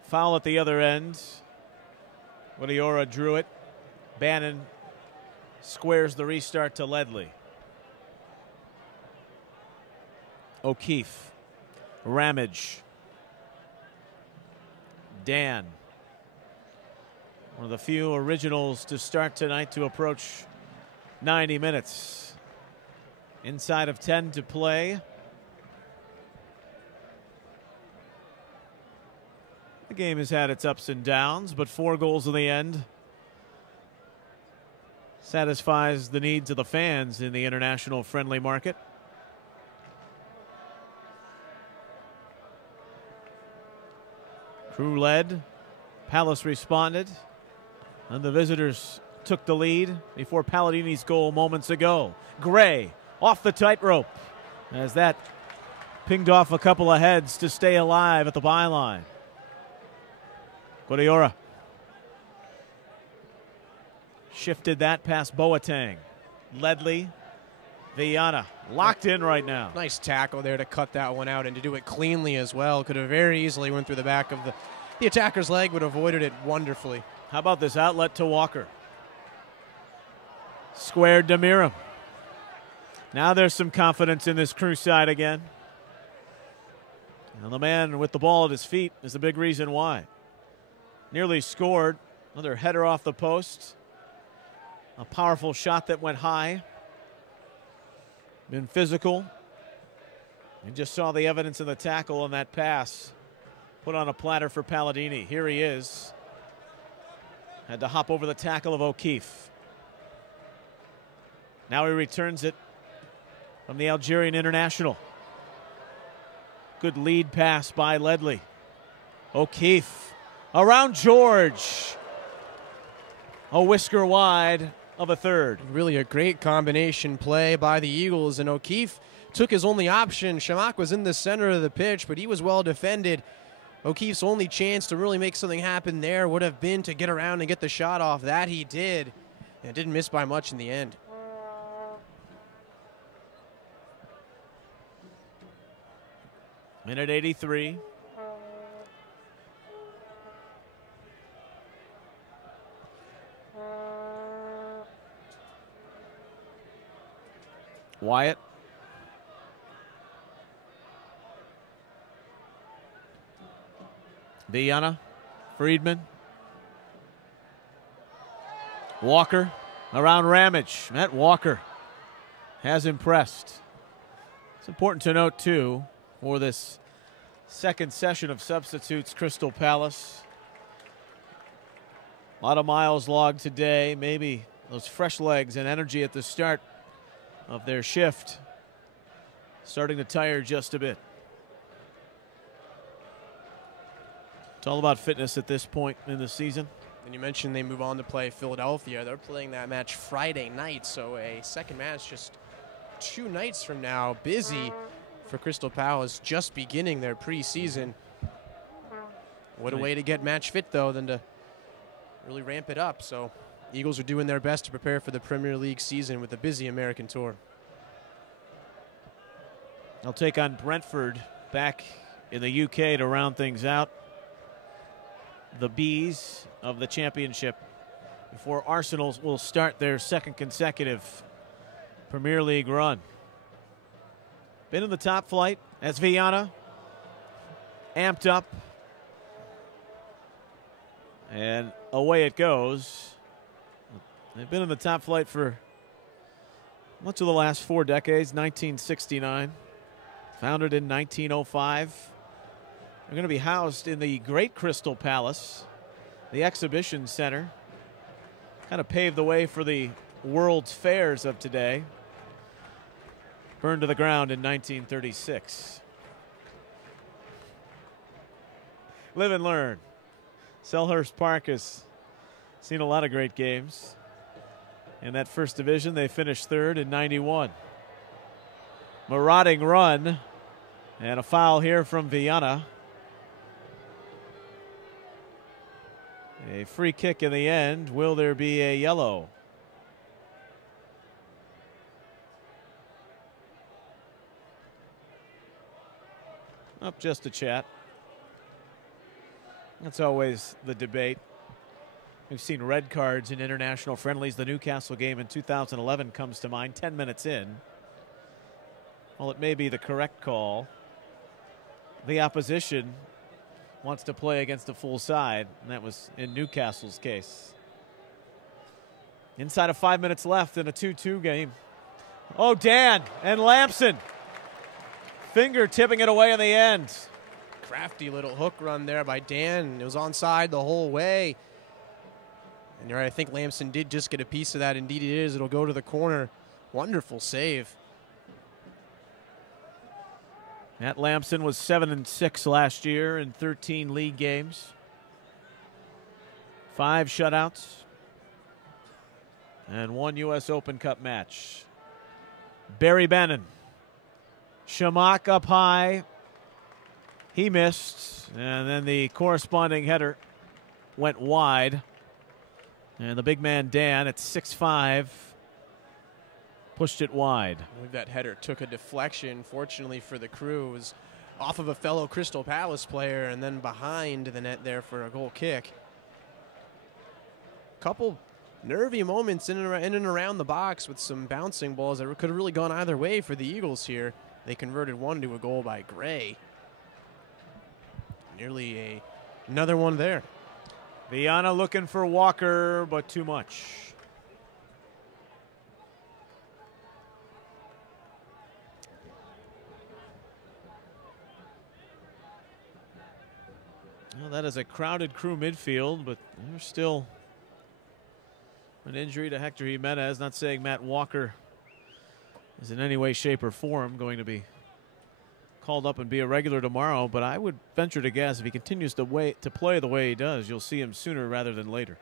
Foul at the other end. Guadiora drew it. Bannon squares the restart to Ledley. O'Keefe. Ramage. Dan. One of the few originals to start tonight to approach 90 minutes. Inside of 10 to play. The game has had its ups and downs, but 4 goals in the end satisfies the needs of the fans in the international friendly market. Crew led, Palace responded, and the visitors took the lead before Palladini's goal moments ago. Gray off the tightrope as that pinged off a couple of heads to stay alive at the byline. Guadiora shifted that past Boateng. Ledley, Viana locked in right now. Nice tackle there to cut that one out and to do it cleanly as well. Could have very easily went through the back of the attacker's leg, but avoided it wonderfully. How about this outlet to Walker? Squared to Miram. Now there's some confidence in this Crew side again. And the man with the ball at his feet is the big reason why. Nearly scored. Another header off the post. A powerful shot that went high. Been physical. And just saw the evidence of the tackle on that pass. Put on a platter for Palladini. Here he is. Had to hop over the tackle of O'Keefe. Now he returns it from the Algerian international. Good lead pass by Ledley. O'Keefe around George. a whisker wide of a third. Really a great combination play by the Eagles, and O'Keefe took his only option. Shamak was in the center of the pitch, but he was well defended. O'Keefe's only chance to really make something happen there would have been to get around and get the shot off. That he did, and didn't miss by much in the end. Minute 83. Wyatt. Viana. Friedman. Walker around Ramage. Matt Walker has impressed. It's important to note, too, for this second session of substitutes, Crystal Palace. A lot of miles logged today. Maybe those fresh legs and energy at the start of their shift starting to tire just a bit. It's all about fitness at this point in the season. And you mentioned they move on to play Philadelphia. They're playing that match Friday night, so a second match just 2 nights from now. Busy for Crystal Palace, just beginning their preseason. What a way to get match fit, though, than to really ramp it up. So Eagles are doing their best to prepare for the Premier League season with a busy American tour. They'll take on Brentford back in the UK to round things out. The Bees of the championship before Arsenal will start their second consecutive Premier League run. Been in the top flight as Viana amped up. And away it goes. They've been in the top flight for much of the last 4 decades, 1969. Founded in 1905. They're going to be housed in the Great Crystal Palace, the exhibition center. Kind of paved the way for the World's Fairs of today. Burned to the ground in 1936. Live and learn. Selhurst Park has seen a lot of great games. In that first division, they finished 3rd in 91. Marauding run, and a foul here from Viana. A free kick in the end. Will there be a yellow? Up just a chat. That's always the debate. We've seen red cards in international friendlies. The Newcastle game in 2011 comes to mind, 10 minutes in. Well, it may be the correct call. The opposition wants to play against a full side, and that was in Newcastle's case. Inside of 5 minutes left in a 2-2 game. Oh, Dan and Lampson. Finger tipping it away in the end. Crafty little hook run there by Dan. It was onside the whole way. And I think Lampson did just get a piece of that. Indeed it is. It'll go to the corner. Wonderful save. Matt Lampson was 7-6 last year in 13 league games. 5 shutouts. And 1 U.S. Open Cup match. Barry Bannon. Shamak up high. He missed. And then the corresponding header went wide. And the big man, Dan, at 6'5", pushed it wide. I believe that header took a deflection. Fortunately for the Crew, it was off of a fellow Crystal Palace player and then behind the net there for a goal kick. Couple nervy moments in and around the box with some bouncing balls that could have really gone either way for the Eagles here. They converted one to a goal by Gray. Nearly another one there. Viana looking for Walker, but too much. Well, that is a crowded Crew midfield, but there's still an injury to Hector Jimenez. Not saying Matt Walker is in any way, shape, or form going to be called up and be a regular tomorrow, but I would venture to guess if he continues to play the way he does, you'll see him sooner rather than later.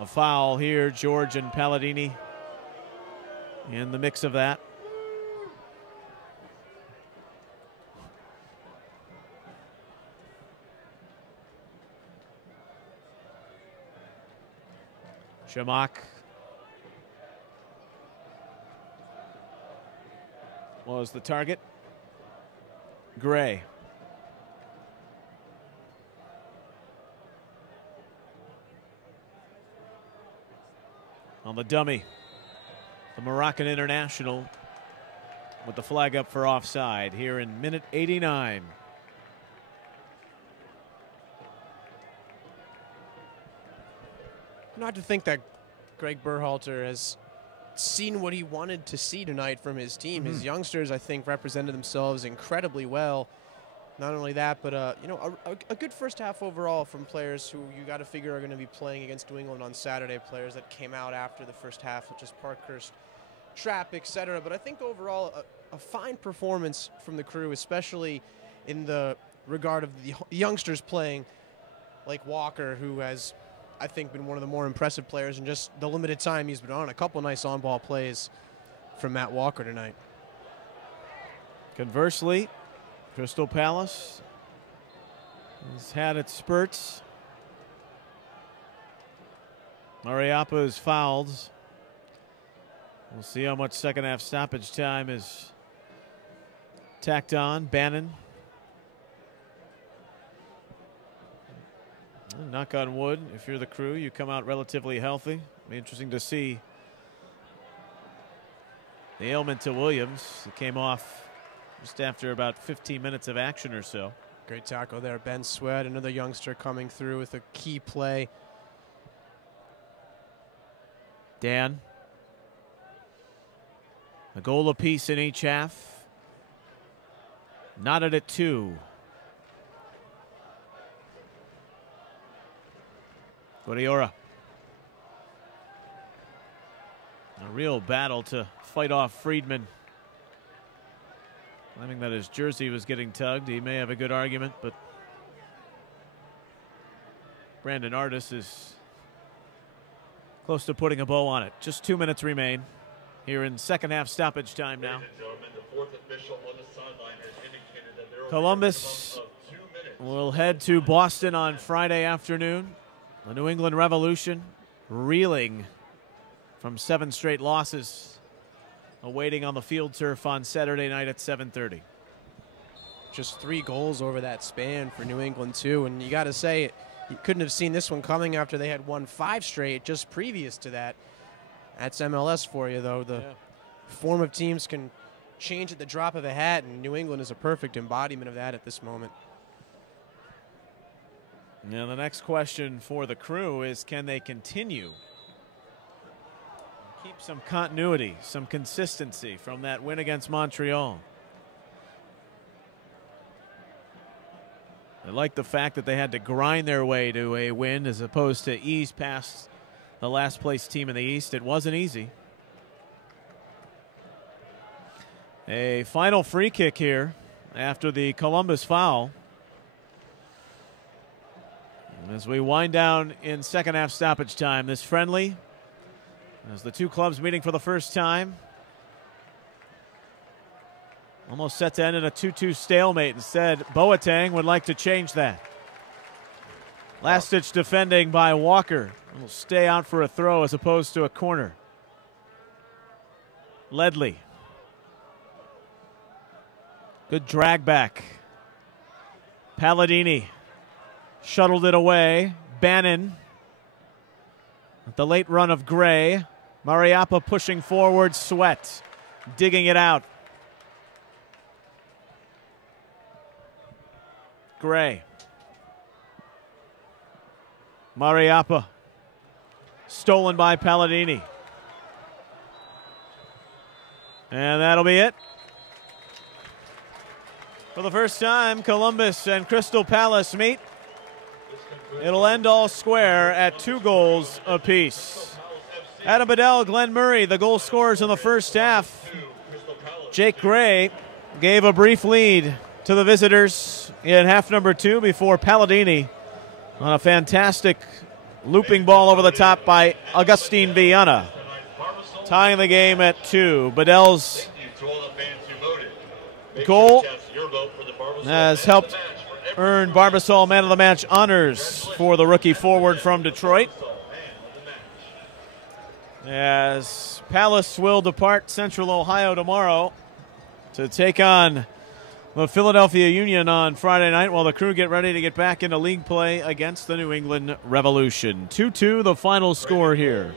A foul here, George and Palladini in the mix of that. Shamak was the target. Gray. On the dummy, the Moroccan international with the flag up for offside here in minute 89. Not to think that Greg Berhalter has seen what he wanted to see tonight from his team. His youngsters, I think, represented themselves incredibly well. Not only that, but you know, a good first half overall from players who you got to figure are going to be playing against New England on Saturday. Players that came out after the first half, such as Parkhurst, Trapp, etc. But I think overall a fine performance from the Crew, especially in the regard of the youngsters playing, like Walker, who has, I think, been one of the more impressive players in just the limited time he's been on. A couple nice on-ball plays from Matt Walker tonight. Conversely, Crystal Palace has had its spurts. Mariappa is fouled. We'll see how much second half stoppage time is tacked on. Bannon. Knock on wood, if you're the Crew, you come out relatively healthy. Be interesting to see the ailment to Williams. He came off just after about 15 minutes of action or so. Great tackle there. Ben Sweat, another youngster coming through with a key play. Dan. A goal apiece in each half. Knotted at 2. Guadiora. A real battle to fight off Friedman. Claiming that his jersey was getting tugged. He may have a good argument, but Brandon Artis is close to putting a bow on it. Just 2 minutes remain here in second half stoppage time now. Columbus will head to Boston on Friday afternoon. The New England Revolution reeling from 7 straight losses, awaiting on the field turf on Saturday night at 7:30. Just 3 goals over that span for New England, too. And you got to say, you couldn't have seen this one coming after they had won 5 straight just previous to that. That's MLS for you, though. The form of teams can change at the drop of a hat, and New England is a perfect embodiment of that at this moment. Now, the next question for the Crew is, can they continue? Keep some continuity, some consistency from that win against Montreal. I like the fact that they had to grind their way to a win as opposed to ease past the last place team in the East. It wasn't easy. A final free kick here after the Columbus foul. And as we wind down in second half stoppage time, this friendly, as the two clubs meeting for the first time, almost set to end in a 2-2 stalemate. Instead, Boateng would like to change that. Last-ditch defending by Walker. Will stay out for a throw as opposed to a corner. Ledley. Good drag back. Palladini shuttled it away. Bannon. At the late run of Gray. Mariappa pushing forward. Sweat digging it out. Gray. Mariappa. Stolen by Palladini. And that'll be it. For the first time, Columbus and Crystal Palace meet. It'll end all square at 2 goals apiece. Adam Bedell, Glenn Murray, the goal scorers in the first half. Jake Gray gave a brief lead to the visitors in half number 2 before Palladini on a fantastic Looping ball over the top by Augustine Viana. Tying the game at 2. Bedell's goal has helped earn Barbasol Man of the Match honors for the rookie forward from Detroit. As Palace will depart Central Ohio tomorrow to take on the Philadelphia Union on Friday night while the Crew get ready to get back into league play against the New England Revolution. 2-2 the final score here.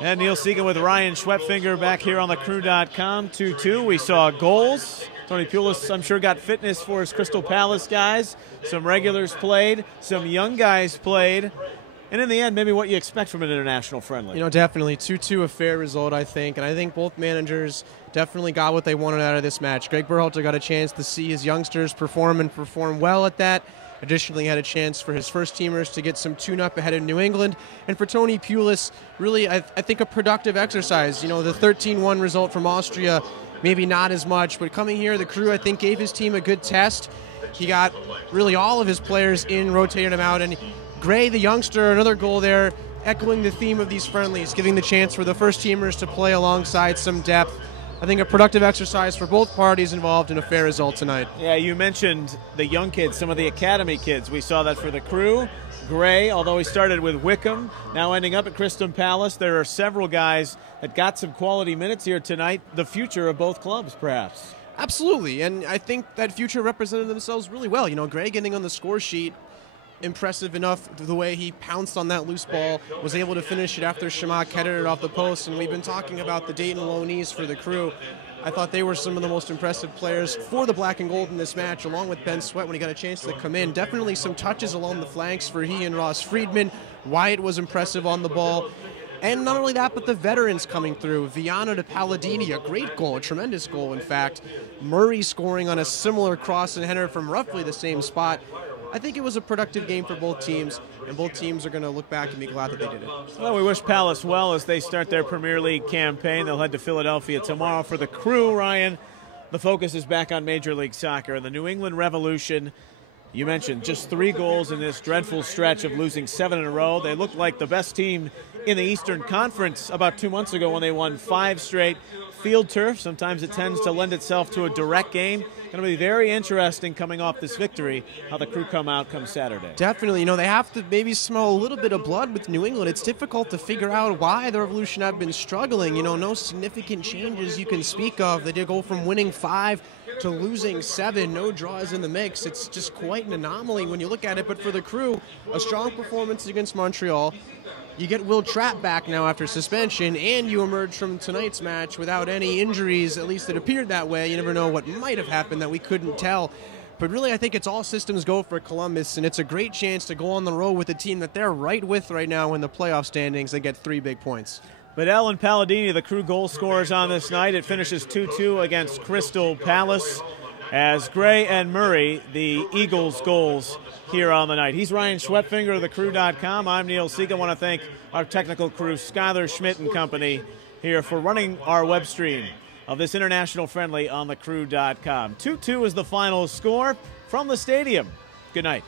And Neil Segan with Ryan Schwepfinger back here on the Crew.com. 2-2. We saw goals. Tony Pulis, I'm sure, got fitness for his Crystal Palace guys. Some regulars played. Some young guys played. And in the end, maybe what you expect from an international friendly. You know, definitely 2-2, a fair result, I think. And I think both managers definitely got what they wanted out of this match. Greg Berhalter got a chance to see his youngsters perform and perform well at that. Additionally, had a chance for his first-teamers to get some tune-up ahead of New England. And for Tony Pulis, really, I think a productive exercise. You know, the 13-1 result from Austria, maybe not as much. But coming here, the Crew, I think, gave his team a good test. He got really all of his players in, rotated them out. And Gray, the youngster, another goal there, echoing the theme of these friendlies, giving the chance for the first-teamers to play alongside some depth. I think a productive exercise for both parties involved in a fair result tonight. Yeah, you mentioned the young kids, some of the academy kids. We saw that for the Crew. Gray, although he started with Wickham, now ending up at Crystal Palace. There are several guys that got some quality minutes here tonight. The future of both clubs, perhaps. Absolutely, and I think that future represented themselves really well. You know, Gray getting on the score sheet, impressive enough the way he pounced on that loose ball, was able to finish it after Shamak headed it off the post. And we've been talking about the Dayton loanees for the Crew. I thought they were some of the most impressive players for the black and gold in this match, along with Ben Sweat when he got a chance to come in. Definitely some touches along the flanks for he and Ross Friedman. Wyatt was impressive on the ball. And not only that, but the veterans coming through. Viana to Palladini, a great goal, a tremendous goal, in fact. Murray scoring on a similar cross and header from roughly the same spot. I think it was a productive game for both teams, and both teams are going to look back and be glad that they did it. Well, we wish Palace well as they start their Premier League campaign. They'll head to Philadelphia tomorrow. For the Crew, Ryan, the focus is back on Major League Soccer. And the New England Revolution, you mentioned, just 3 goals in this dreadful stretch of losing 7 in a row. They looked like the best team in the Eastern Conference about 2 months ago when they won 5 straight. Field turf, sometimes it tends to lend itself to a direct game. Going to be very interesting coming off this victory, how the Crew come out come Saturday. Definitely. You know, they have to maybe smell a little bit of blood with New England. It's difficult to figure out why the Revolution have been struggling. You know, no significant changes you can speak of. They did go from winning 5 to losing 7. No draws in the mix. It's just quite an anomaly when you look at it. But for the Crew, a strong performance against Montreal. You get Will Trapp back now after suspension, and you emerge from tonight's match without any injuries. At least it appeared that way. You never know what might have happened that we couldn't tell. But really, I think it's all systems go for Columbus, and it's a great chance to go on the road with a team that they're right with right now in the playoff standings. They get 3 big points. Bedell and Palladini, the Crew goal scorers on this night. It finishes 2-2 against Crystal Palace, as Gray and Murray, the Eagles' goals here on the night. He's Ryan Schwepfinger of the Crew.com. I'm Neil Seega. I want to thank our technical crew, Skylar Schmidt and company, here for running our web stream of this international friendly on the Crew.com. 2-2 is the final score from the stadium. Good night.